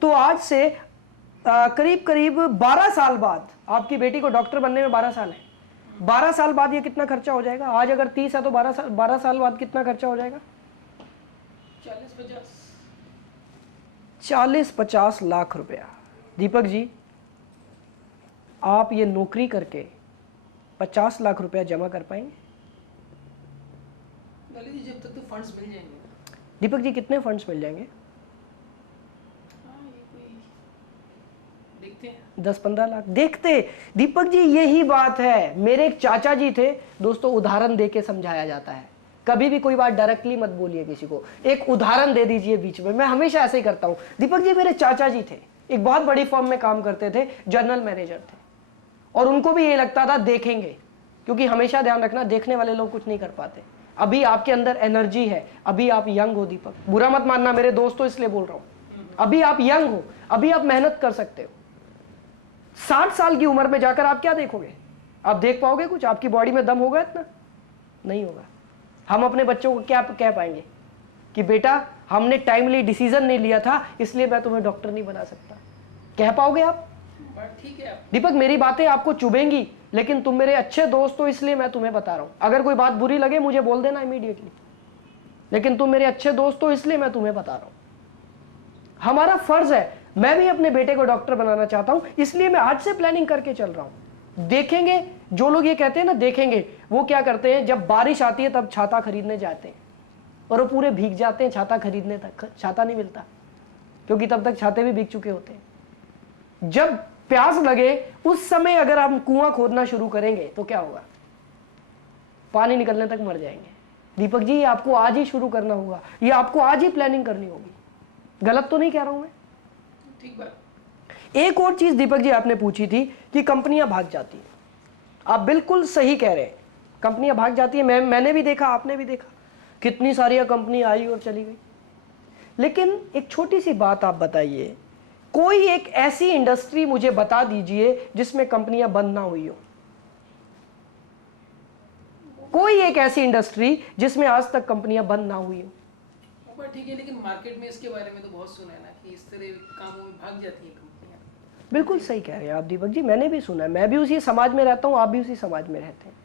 तो आज से करीब करीब 12 साल बाद, आपकी बेटी को डॉक्टर बनने में 12 साल है, 12 साल बाद ये कितना खर्चा हो जाएगा? आज अगर 30 है तो 12 साल बाद कितना खर्चा हो जाएगा? 40-50। 40-50 लाख रुपया। दीपक जी आप ये नौकरी करके 50 लाख रुपया जमा कर पाएंगे? ललित जी, जब तक तो फंड्स मिल जाएंगे। दीपक जी, कितने फंड्स मिल जाएंगे? हाँ, ये कोई देखते हैं। 10-15 लाख देखते। दीपक जी, यही बात है। मेरे एक चाचा जी थे दोस्तों, उदाहरण दे के समझाया जाता है। कभी भी कोई बात डायरेक्टली मत बोलिए किसी को, एक उदाहरण दे दीजिए बीच में। मैं हमेशा ऐसे ही करता हूं। दीपक जी, मेरे चाचा जी थे, एक बहुत बड़ी फर्म में काम करते थे, जनरल मैनेजर थे, और उनको भी ये लगता था देखेंगे, क्योंकि हमेशा ध्यान रखना, देखने वाले लोग कुछ नहीं कर पाते। अभी आपके अंदर एनर्जी है, अभी आप यंग हो दीपक, बुरा मत मानना मेरे दोस्तों, इसलिए बोल रहा हूं। अभी आप यंग हो, अभी आप मेहनत कर सकते हो। 60 साल की उम्र में जाकर आप क्या देखोगे? आप देख पाओगे कुछ? आपकी बॉडी में दम होगा इतना? नहीं होगा। हम अपने बच्चों को क्या कह पाएंगे कि बेटा हमने टाइमली डिसीजन नहीं लिया था, इसलिए मैं तुम्हें डॉक्टर नहीं बना सकता? कह पाओगे आप? ठीक है दीपक, मेरी बातें आपको चुभेंगी, लेकिन तुम मेरे अच्छे दोस्त हो, इसलिए मैं तुम्हें बता रहा हूं। अगर कोई बात बुरी लगे मुझे बोल देना इमीडिएटली, लेकिन तुम मेरे अच्छे दोस्त हो, इसलिए मैं तुम्हें बता रहा हूं। हमारा फर्ज है, मैं भी अपने बेटे को डॉक्टर बनाना चाहता हूं, इसलिए मैं आज से प्लानिंग करके चल रहा हूं। देखेंगे, जो लोग ये कहते हैं ना देखेंगे, वो क्या करते हैं, जब बारिश आती है तब छाता खरीदने जाते हैं, और वो पूरे भीग जाते हैं छाता खरीदने तक। छाता नहीं मिलता, क्योंकि तब तक छाते भी भीग चुके होते हैं। जब प्यास लगे उस समय अगर हम कुआं खोदना शुरू करेंगे तो क्या होगा? पानी निकलने तक मर जाएंगे। दीपक जी, ये आपको आज ही शुरू करना होगा, ये आपको आज ही प्लानिंग करनी होगी। गलत तो नहीं कह रहा हूं मैं? ठीक बात। एक और चीज दीपक जी आपने पूछी थी कि कंपनियां भाग जाती हैं। आप बिल्कुल सही कह रहे हैं, कंपनियां भाग जाती है। मैंने भी देखा, आपने भी देखा, कितनी सारी कंपनी आई और चली गई। लेकिन एक छोटी सी बात आप बताइए, कोई एक ऐसी इंडस्ट्री मुझे बता दीजिए जिसमें कंपनियां बंद ना हुई हो। कोई एक ऐसी इंडस्ट्री जिसमें आज तक कंपनियां बंद ना हुई हो। ठीक है, लेकिन मार्केट में इसके बारे में तो बहुत सुना है ना कि इस तरह कामों में भाग जाती है कंपनियां। बिल्कुल सही कह रहे हैं आप दीपक जी, मैंने भी सुना है। मैं भी उसी समाज में रहता हूं, आप भी उसी समाज में रहते हैं।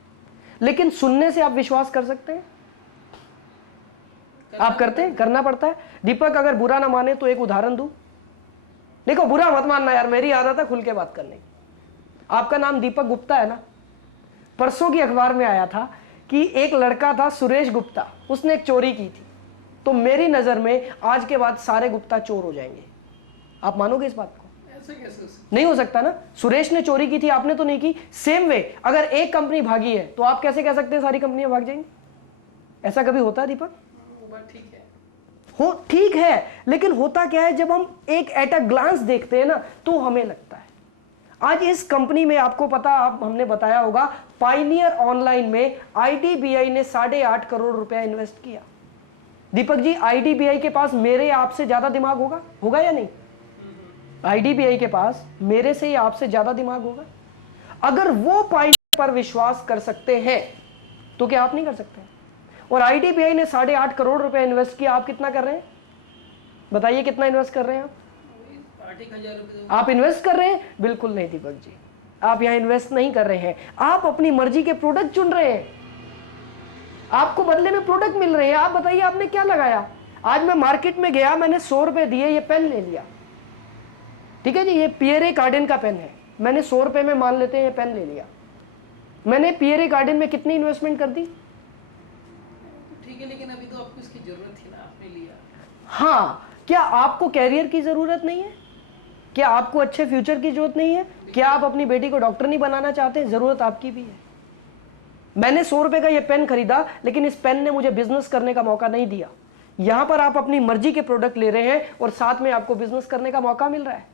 लेकिन सुनने से आप विश्वास कर सकते हैं? आप करते हैं? करना पड़ता है। दीपक, अगर बुरा ना माने तो एक उदाहरण दूं। देखो, बुरा मत मानना यार, मेरी आदत है खुल के बात करने की। आपका नाम दीपक गुप्ता है ना? परसों की अखबार में आया था कि एक लड़का था सुरेश गुप्ता, उसने एक चोरी की थी। तो मेरी नजर में आज के बाद सारे गुप्ता चोर हो जाएंगे। आप मानोगे इस बात को? ऐसा कैसे हो सकता? नहीं हो सकता ना। सुरेश ने चोरी की थी, आपने तो नहीं की। सेम वे, अगर एक कंपनी भागी है तो आप कैसे कह सकते हैं सारी कंपनियां भाग जाएंगी? ऐसा कभी होता है दीपक? वो बात ठीक है। हो, ठीक है, लेकिन होता क्या है, जब हम एक एट अ ग्लांस देखते हैं ना, तो हमें लगता है। आज इस कंपनी में आपको पता, आप हमने बताया होगा, पायनियर ऑनलाइन में आईडीबीआई ने 8.5 करोड़ रुपया इन्वेस्ट किया। दीपक जी, आईडीबीआई के पास मेरे आपसे ज्यादा दिमाग होगा या नहीं? आईडीबीआई के पास मेरे से या आपसे ज्यादा दिमाग होगा। अगर वो पायनियर पर विश्वास कर सकते हैं तो क्या आप नहीं कर सकते? और आईडीबीआई ने 8.5 करोड़ रुपया इन्वेस्ट किया, आप कितना कर रहे हैं? बताइए, कितना इन्वेस्ट कर रहे हैं आप? 8,000 रुपये। आप इन्वेस्ट कर रहे हैं? बिल्कुल नहीं दीपक जी, आप यहां इन्वेस्ट नहीं कर रहे हैं। आप अपनी मर्जी के प्रोडक्ट चुन रहे हैं, आपको बदले में प्रोडक्ट मिल रहे हैं। आप बताइए, आपने क्या लगाया? आज मैं मार्केट में गया, मैंने 100 रुपए दिए, ये पेन ले लिया, ठीक है जी, ये पियरे कार्डेन का पेन है, मैंने 100 रुपए में मान लेते हैं ये पेन ले लिया। मैंने पियरे कार्डेन में कितनी इन्वेस्टमेंट कर दी? ठीक है, लेकिन अभी तो आपको इसकी जरूरत थी ना, आपने लिया। हाँ, क्या आपको कैरियर की जरूरत नहीं है? क्या आपको अच्छे फ्यूचर की जरूरत नहीं है? क्या आप अपनी बेटी को डॉक्टर नहीं बनाना चाहते? जरूरत आपकी भी है। मैंने 100 रुपए का ये पेन खरीदा, लेकिन इस पेन ने मुझे बिजनेस करने का मौका नहीं दिया। यहां पर आप अपनी मर्जी के प्रोडक्ट ले रहे हैं और साथ में आपको बिजनेस करने का मौका मिल रहा है।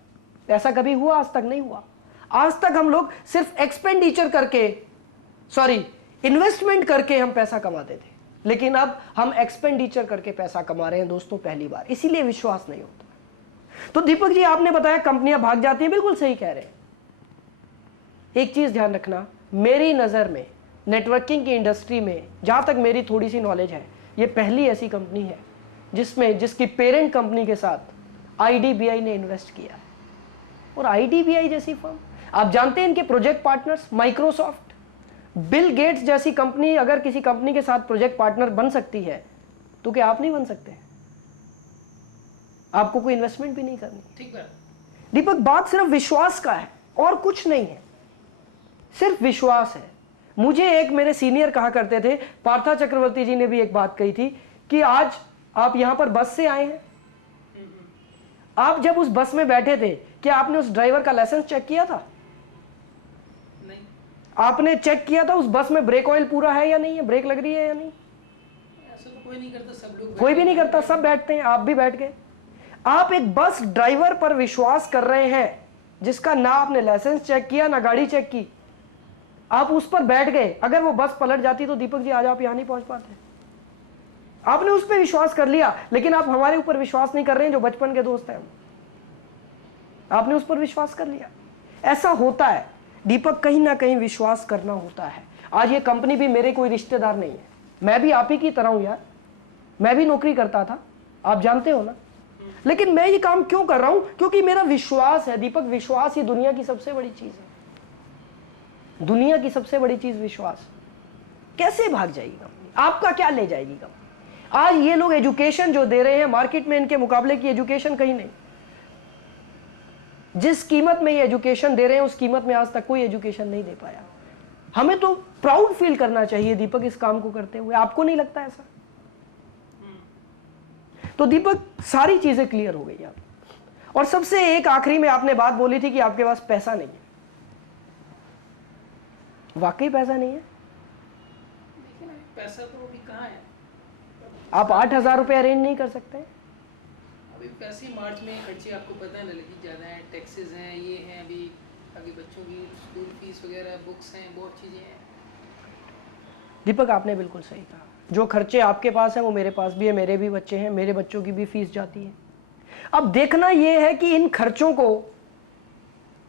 ऐसा कभी हुआ? आज तक नहीं हुआ। आज तक हम लोग सिर्फ एक्सपेंडिचर करके, सॉरी, इन्वेस्टमेंट करके हम पैसा कमाते थे, लेकिन अब हम एक्सपेंडिचर करके पैसा कमा रहे हैं दोस्तों, पहली बार। इसीलिए विश्वास नहीं होता। तो दीपक जी, आपने बताया कंपनियां भाग जाती हैं, बिल्कुल सही कह रहे हैं। एक चीज ध्यान रखना, मेरी नजर में नेटवर्किंग की इंडस्ट्री में, जहां तक मेरी थोड़ी सी नॉलेज है, ये पहली ऐसी कंपनी है जिसकी पेरेंट कंपनी के साथ आईडीबीआई ने इन्वेस्ट किया है। और आईडीबीआई जैसी फर्म, आप जानते हैं इनके project partners Microsoft, Bill Gates जैसी कंपनी अगर किसी कंपनी के साथ प्रोजेक्ट पार्टनर बन सकती है, तो क्या आप नहीं बन सकते? आपको कोई इन्वेस्टमेंट भी नहीं करनी। ठीक है दीपक, बात सिर्फ विश्वास का है और कुछ नहीं है। सिर्फ विश्वास है। मुझे एक मेरे सीनियर कहा करते थे, पार्था चक्रवर्ती जी ने भी एक बात कही थी कि आज आप यहां पर बस से आए हैं, आप जब उस बस में बैठे थे क्या आपने उस ड्राइवर का लाइसेंस चेक किया था? नहीं। आपने चेक किया था उस बस में ब्रेक ऑयल पूरा है या नहीं है, ब्रेक लग रही है या नहीं? ऐसा तो कोई नहीं करता, सब लोग कोई भी नहीं करता, सब बैठते हैं, आप भी बैठ गए। आप एक बस ड्राइवर पर विश्वास कर रहे हैं जिसका ना आपने लाइसेंस चेक किया ना गाड़ी चेक की, आप उस पर बैठ गए। अगर वो बस पलट जाती तो दीपक जी आज आप यहां नहीं पहुंच पाते। आपने उस पर विश्वास कर लिया, लेकिन आप हमारे ऊपर विश्वास नहीं कर रहे हैं जो बचपन के दोस्त हैं। आपने उस पर विश्वास कर लिया। ऐसा होता है दीपक, कहीं ना कहीं विश्वास करना होता है। आज ये कंपनी भी मेरे कोई रिश्तेदार नहीं है, मैं भी आप ही की तरह हूं यार, मैं भी नौकरी करता था, आप जानते हो ना। लेकिन मैं ये काम क्यों कर रहा हूं? क्योंकि मेरा विश्वास है दीपक। विश्वास ही दुनिया की सबसे बड़ी चीज है, दुनिया की सबसे बड़ी चीज विश्वास। कैसे भाग जाएगी कंपनी? आपका क्या ले जाएगी कंपनी? आज ये लोग एजुकेशन जो दे रहे हैं मार्केट में, इनके मुकाबले की एजुकेशन कहीं नहीं। जिस कीमत में ये एजुकेशन दे रहे हैं उस कीमत में आज तक कोई एजुकेशन नहीं दे पाया। हमें तो प्राउड फील करना चाहिए दीपक इस काम को करते हुए। आपको नहीं लगता ऐसा? तो दीपक सारी चीजें क्लियर हो गई आप। और सबसे एक आखिरी में आपने बात बोली थी कि आपके पास पैसा नहीं है। वाकई पैसा नहीं है? देखिए ना, पैसा तो अभी कहाँ है। आप 8,000 रुपये अरेंज नहीं कर सकते? अभी पैसे मार्च में खर्चे आपको पता है ना लगी ज़्यादा हैं, टैक्सेस हैं, ये हैं, अभी आगे बच्चों की स्कूल फीस वगैरह, बुक्स हैं, बहुत चीज़ें हैं। दीपक आपने बिल्कुल सही कहा। जो खर्चे आपके पास हैं वो मेरे पास भी है, मेरे भी बच्चे हैं, मेरे बच्चों की भी फीस जाती है। अब देखना यह है कि इन खर्चों को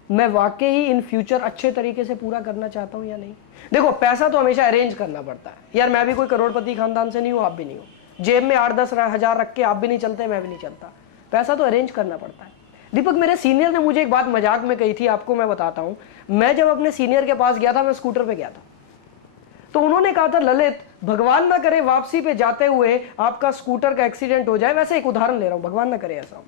मैं वाकई ही इन फ्यूचर अच्छे तरीके से पूरा करना चाहता हूं या नहीं। देखो पैसा तो हमेशा अरेंज करना पड़ता है यार। मैं भी कोई करोड़पति खानदान से नहीं हूं, आप भी नहीं हो। जेब में 8-10 हजार रख के आप भी नहीं चलते, मैं भी नहीं चलता। पैसा तो अरेंज करना पड़ता है। दीपक मेरे सीनियर ने मुझे एक बात मजाक में कही थी, आपको मैं बताता हूं। मैं जब अपने सीनियर के पास गया था, मैं स्कूटर पे गया था, तो उन्होंने कहा था ललित भगवान ना करे वापसी पे जाते हुए आपका स्कूटर का एक्सीडेंट हो जाए, वैसे एक उदाहरण ले रहा हूं, भगवान ना करे ऐसा,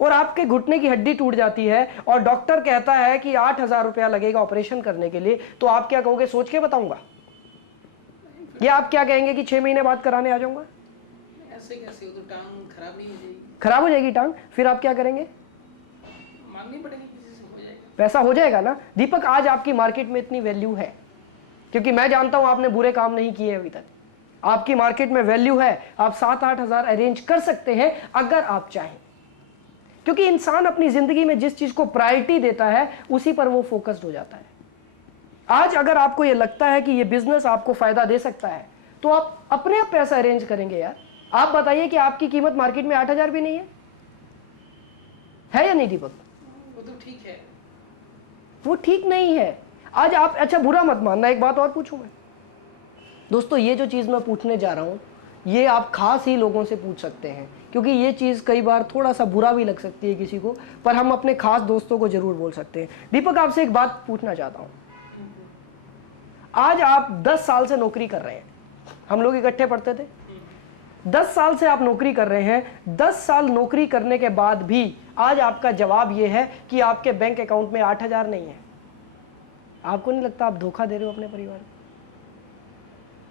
और आपके घुटने की हड्डी टूट जाती है और डॉक्टर कहता है कि 8,000 रुपया लगेगा ऑपरेशन करने के लिए, तो आप क्या कहोगे? सोच के बताऊंगा। या आप क्या कहेंगे कि 6 महीने बाद कराने आ जाऊंगा? ऐसे कैसे? वो तो टांग खराब नहीं हो जाएगी? खराब हो जाएगी टांग, फिर आप क्या करेंगे? मांगनी पड़ेगी किसी से, हो जाएगा। पैसा हो जाएगा ना। दीपक आज आपकी मार्केट में इतनी वैल्यू है क्योंकि मैं जानता हूं आपने बुरे काम नहीं किए अभी तक। आपकी मार्केट में वैल्यू है, आप 7-8 हजार अरेंज कर सकते हैं अगर आप चाहें। क्योंकि इंसान अपनी जिंदगी में जिस चीज को प्रायोरिटी देता है उसी पर वो फोकस्ड हो जाता है। आज अगर आपको ये लगता है कि ये बिजनेस आपको फायदा दे सकता है तो आप अपने आप पैसा अरेंज करेंगे यार। आप बताइए कि आपकी कीमत मार्केट में 8,000 भी नहीं है या नहीं दीपक? वो तो ठीक है। वो ठीक नहीं है। आज आप, अच्छा बुरा मत मानना, एक बात और पूछूं मैं दोस्तों, ये जो चीज मैं पूछने जा रहा हूं ये आप खास ही लोगों से पूछ सकते हैं क्योंकि ये चीज कई बार थोड़ा सा बुरा भी लग सकती है किसी को, पर हम अपने खास दोस्तों को जरूर बोल सकते हैं। दीपक आपसे एक बात पूछना चाहता हूं। आज आप 10 साल से नौकरी कर रहे हैं, हम लोग इकट्ठे पढ़ते थे। 10 साल से आप नौकरी कर रहे हैं। 10 साल नौकरी करने के बाद भी आज आपका जवाब यह है कि आपके बैंक अकाउंट में 8,000 नहीं है। आपको नहीं लगता आप धोखा दे रहे हो अपने परिवार को?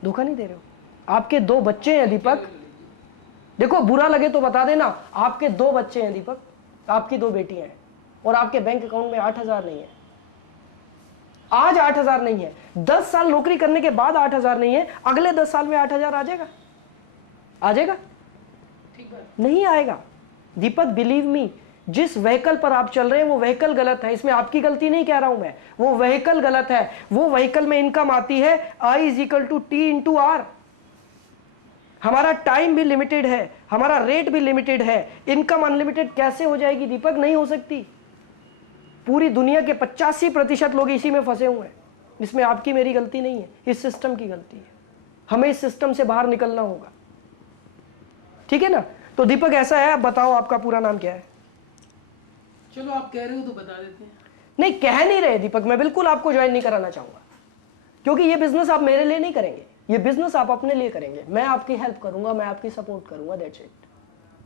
धोखा नहीं दे रहे हो? आपके 2 बच्चे हैं दीपक, देखो बुरा लगे तो बता देना, आपके 2 बच्चे हैं दीपक, आपकी 2 बेटियां हैं और आपके बैंक अकाउंट में 8,000 नहीं है। आज 8,000 नहीं है, 10 साल नौकरी करने के बाद 8,000 नहीं है, अगले 10 साल में 8,000 आ जाएगा? आ जाएगा? ठीक बात। नहीं आएगा दीपक। बिलीव मी, जिस व्हीकल पर आप चल रहे हैं वो व्हीकल गलत है, इसमें आपकी गलती नहीं कह रहा हूं मैं, वो व्हीकल गलत है। वो व्हीकल में इनकम आती है I = T × R। हमारा टाइम भी लिमिटेड है, हमारा रेट भी लिमिटेड है। इनकम अनलिमिटेड कैसे हो जाएगी दीपक? नहीं हो सकती। पूरी दुनिया के 85% लोग इसी में फंसे हुए हैं। इसमें आपकी मेरी गलती नहीं है, इस सिस्टम की गलती है। हमें इस सिस्टम से बाहर निकलना होगा, ठीक है ना? तो दीपक ऐसा है, बताओ आपका पूरा नाम क्या है? चलो आप कह रहे हो तो बता देते हैं। नहीं कह नहीं रहे दीपक, मैं बिल्कुल आपको ज्वाइन नहीं कराना चाहूंगा क्योंकि ये बिजनेस आप मेरे लिए नहीं करेंगे, ये बिजनेस आप अपने लिए करेंगे। मैं आपकी हेल्प करूंगा, मैं आपकी सपोर्ट करूंगा, दैट्स इट।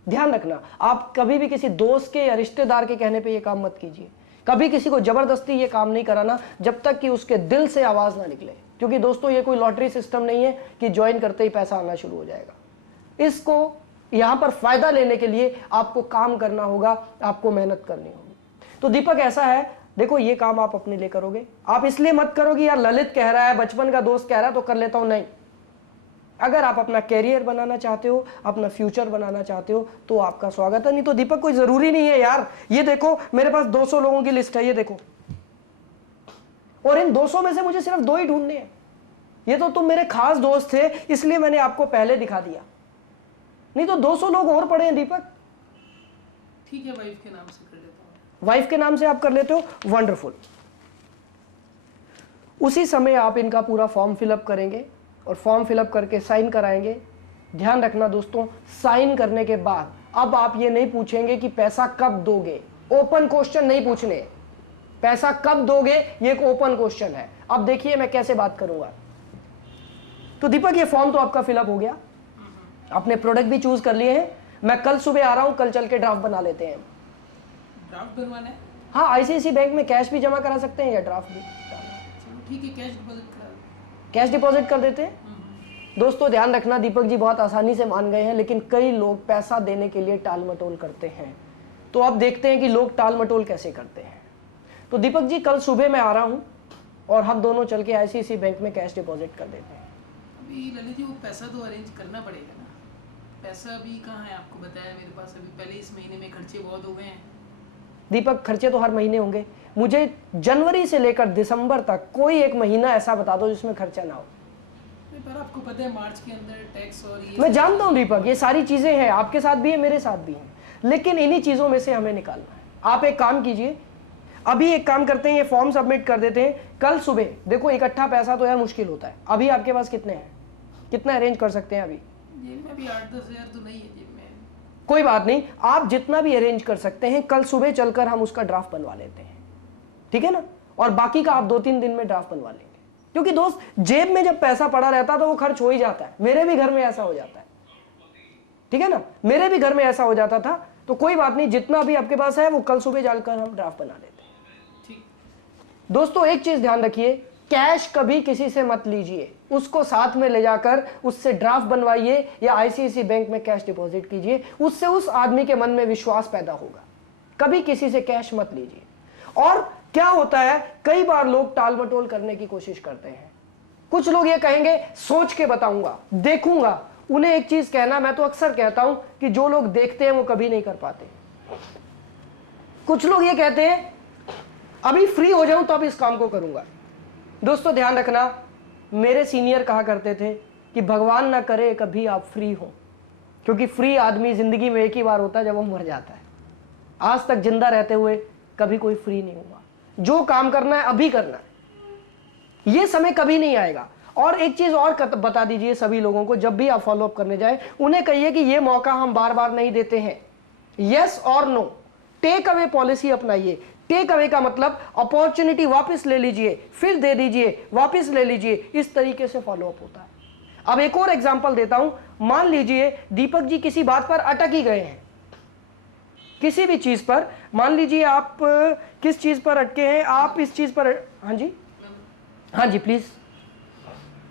ध्यान रखना, आप कभी भी किसी दोस्त के या रिश्तेदार के कहने पे ये काम मत कीजिए कभी किसी को जबरदस्ती ये काम नहीं कराना जब तक कि उसके दिल से आवाज ना निकले, क्योंकि दोस्तों ये कोई लॉटरी सिस्टम नहीं है कि ज्वाइन करते ही पैसा आना शुरू हो जाएगा। इसको यहां पर फायदा लेने के लिए आपको काम करना होगा, आपको मेहनत करनी होगी। तो दीपक ऐसा है, देखो ये काम आप अपने लिए करोगे, आप इसलिए मत करोगे यार ललित कह रहा है, बचपन का दोस्त कह रहा है तो कर लेता हूं, नहीं। अगर आप अपना कैरियर बनाना चाहते हो, अपना फ्यूचर बनाना चाहते हो तो आपका स्वागत है। नहीं तो दीपक कोई जरूरी नहीं है यार, ये देखो मेरे पास 200 लोगों की लिस्ट है, ये देखो, और इन 200 में से मुझे सिर्फ 2 ही ढूंढने हैं। ये तो तुम मेरे खास दोस्त थे इसलिए मैंने आपको पहले दिखा दिया, नहीं तो 200 लोग और पड़े हैं दीपक। ठीक है, वाइफ के नाम से कर लेता हूँ। वाइफ के नाम से आप कर लेते हो, वंडरफुल। उसी समय आप इनका पूरा फॉर्म फिलअप करेंगे और फॉर्म फिलअप करके साइन कराएंगे। ध्यान रखना दोस्तों, साइन करने के बाद अब आप ये नहीं पूछेंगे कि पैसा कब दोगे, ओपन क्वेश्चन नहीं पूछने। पैसा कब दोगे ये एक ओपन क्वेश्चन है। अब देखिए मैं कैसे बात करूंगा। तो दीपक ये फॉर्म तो आपका फिलअप हो गया, आपने प्रोडक्ट भी चूज कर लिए हैं। मैं कल सुबह आ रहा हूं, कल चल के ड्राफ्ट बना लेते हैं। ड्राफ्ट बनवाना है? हाँ, आईसीआईसी बैंक में कैश भी जमा करा सकते हैं या ड्राफ्ट भी। चलो ठीक है, कैश डिपॉजिट करा। कैश डिपॉजिट कर देते हैं। दोस्तों ध्यान रखना, दीपक जी बहुत आसानी से मान गए हैं, लेकिन कई लोग पैसा देने के लिए टाल मटोल करते हैं। तो अब देखते हैं कि लोग टाल मटोल कैसे करते हैं। तो दीपक जी कल सुबह मैं आ रहा हूं और हम दोनों चल के आईसीआईसी बैंक में कैश डिपॉजिट कर देते हैं। अभी ललित जी वो पैसा तो अरेंज करना पड़ेगा ना, पैसा अभी कहाँ है? आपको बताया मेरे पास अभी पहले इस महीने में खर्चे बहुत हो गए हैं। दीपक खर्चे तो हर महीने होंगे, मुझे जनवरी से लेकर दिसंबर तक कोई एक महीना ऐसा बता दो जिसमें खर्चा ना हो। पर आपको पता है मार्च के अंदर टैक्स और ये मैं जानता हूं दीपक, ये सारी चीजें हैं, आपके साथ भी है मेरे साथ भी है, लेकिन इन्हीं चीजों में से हमें निकालना है। आप एक काम कीजिए, अभी एक काम करते हैं, ये फॉर्म सबमिट कर देते हैं कल सुबह। देखो इकट्ठा पैसा तो यार मुश्किल होता है, अभी आपके पास कितने हैं, कितना अरेंज कर सकते हैं? अभी जेब में अभी 8-10 हज़ार तो नहीं है जेब में। कोई बात नहीं, आप जितना भी अरेंज कर सकते हैं कल सुबह चलकर हम उसका ड्राफ्ट बनवा लेते हैं, ठीक है ना? और बाकी का आप 2-3 दिन में ड्राफ्ट बनवा लेंगे, क्योंकि दोस्त जेब में जब पैसा पड़ा रहता है तो वो खर्च हो ही जाता है। मेरे भी घर में ऐसा हो जाता है, ठीक है ना? मेरे भी घर में ऐसा हो जाता था। तो कोई बात नहीं, जितना भी आपके पास है वो कल सुबह जाकर हम ड्राफ्ट बना लेते हैं। ठीक दोस्तों एक चीज ध्यान रखिए, कैश कभी किसी से मत लीजिए, उसको साथ में ले जाकर उससे ड्राफ्ट बनवाइए या आईसीआईसी बैंक में कैश डिपॉजिट कीजिए, उससे उस आदमी के मन में विश्वास पैदा होगा। कभी किसी से कैश मत लीजिए। और क्या होता है, कई बार लोग टाल मटोल करने की कोशिश करते हैं। कुछ लोग ये कहेंगे सोच के बताऊंगा, देखूंगा। उन्हें एक चीज कहना, मैं तो अक्सर कहता हूं कि जो लोग देखते हैं वो कभी नहीं कर पाते। कुछ लोग ये कहते हैं अभी फ्री हो जाऊं तो अब इस काम को करूंगा। दोस्तों ध्यान रखना, मेरे सीनियर कहा करते थे कि भगवान ना करे कभी आप फ्री हो, क्योंकि फ्री आदमी जिंदगी में एक ही बार होता है जब वो मर जाता है। आज तक जिंदा रहते हुए कभी कोई फ्री नहीं हुआ। जो काम करना है अभी करना है, ये समय कभी नहीं आएगा। और एक चीज और बता दीजिए सभी लोगों को, जब भी आप फॉलोअप करने जाए उन्हें कहिए कि ये मौका हम बार बार नहीं देते हैं। यस और नो, टेक अवे पॉलिसी अपनाइए। टेक अवे का मतलब अपॉर्चुनिटी वापस ले लीजिए, फिर दे दीजिए, वापस ले लीजिए, इस तरीके से फॉलोअप होता है। अब एक और एग्जांपल देता हूं। मान लीजिए दीपक जी किसी बात पर अटक ही गए हैं, किसी भी चीज पर। मान लीजिए आप किस चीज पर अटके हैं, आप इस चीज पर। हाँ जी, हाँ जी प्लीज।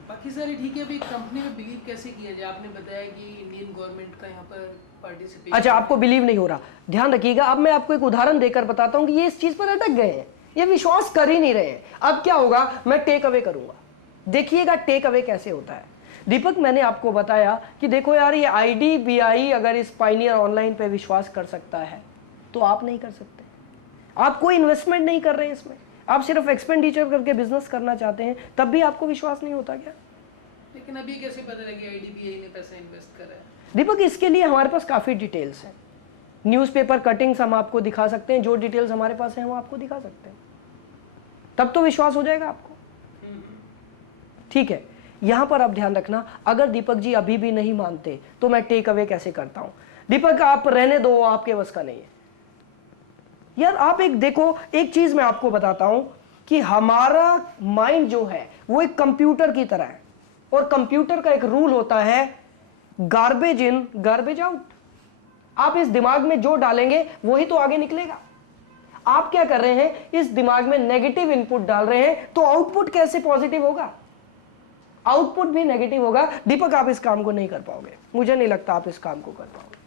बाकी सारे ठीक है। अभी कंपनी में बिलीव कैसे किया जाए? आपने बताया कि इंडियन गवर्नमेंट का यहाँ पर पार्टिसिपेट। अच्छा, आपको बिलीव नहीं हो रहा, ध्यान रखिएगा। अब मैं आपको एक उदाहरण देकर बताता हूं कि ये इस चीज पर अटक गए हैं, ये विश्वास कर ही नहीं रहे हैं। अब क्या होगा, मैं टेक अवे करूंगा। देखिएगा टेक अवे कैसे होता है। दीपक मैंने आपको बताया कि देखो यार, ये IDBI अगर इस पायनियर ऑनलाइन पे विश्वास कर सकता है तो आप नहीं कर सकते। आप कोई इन्वेस्टमेंट नहीं कर रहे हैं इसमें, आप सिर्फ एक्सपेंडिचर करके बिजनेस करना चाहते हैं, तब भी आपको विश्वास नहीं होता क्या? लेकिन अभी कैसे पता लगे IDBI ने पैसा इन्वेस्ट करा है? दीपक इसके लिए हमारे पास काफी डिटेल्स हैं। न्यूज़पेपर कटिंग्स हम आपको दिखा सकते हैं, जो डिटेल्स हमारे पास हैं हम आपको दिखा सकते हैं, तब तो विश्वास हो जाएगा आपको। ठीक है, यहां पर आप ध्यान रखना, अगर दीपक जी अभी भी नहीं मानते तो मैं टेक अवे कैसे करता हूं। दीपक आप रहने दो, आपके बस का नहीं है यार। आप एक देखो, एक चीज मैं आपको बताता हूं कि हमारा माइंड जो है वो एक कंप्यूटर की तरह है, और कंप्यूटर का एक रूल होता है गार्बेज इन गार्बेज आउट। आप इस दिमाग में जो डालेंगे वही तो आगे निकलेगा। आप क्या कर रहे हैं, इस दिमाग में नेगेटिव इनपुट डाल रहे हैं, तो आउटपुट कैसे पॉजिटिव होगा? आउटपुट भी नेगेटिव होगा। दीपक आप इस काम को नहीं कर पाओगे, मुझे नहीं लगता आप इस काम को कर पाओगे।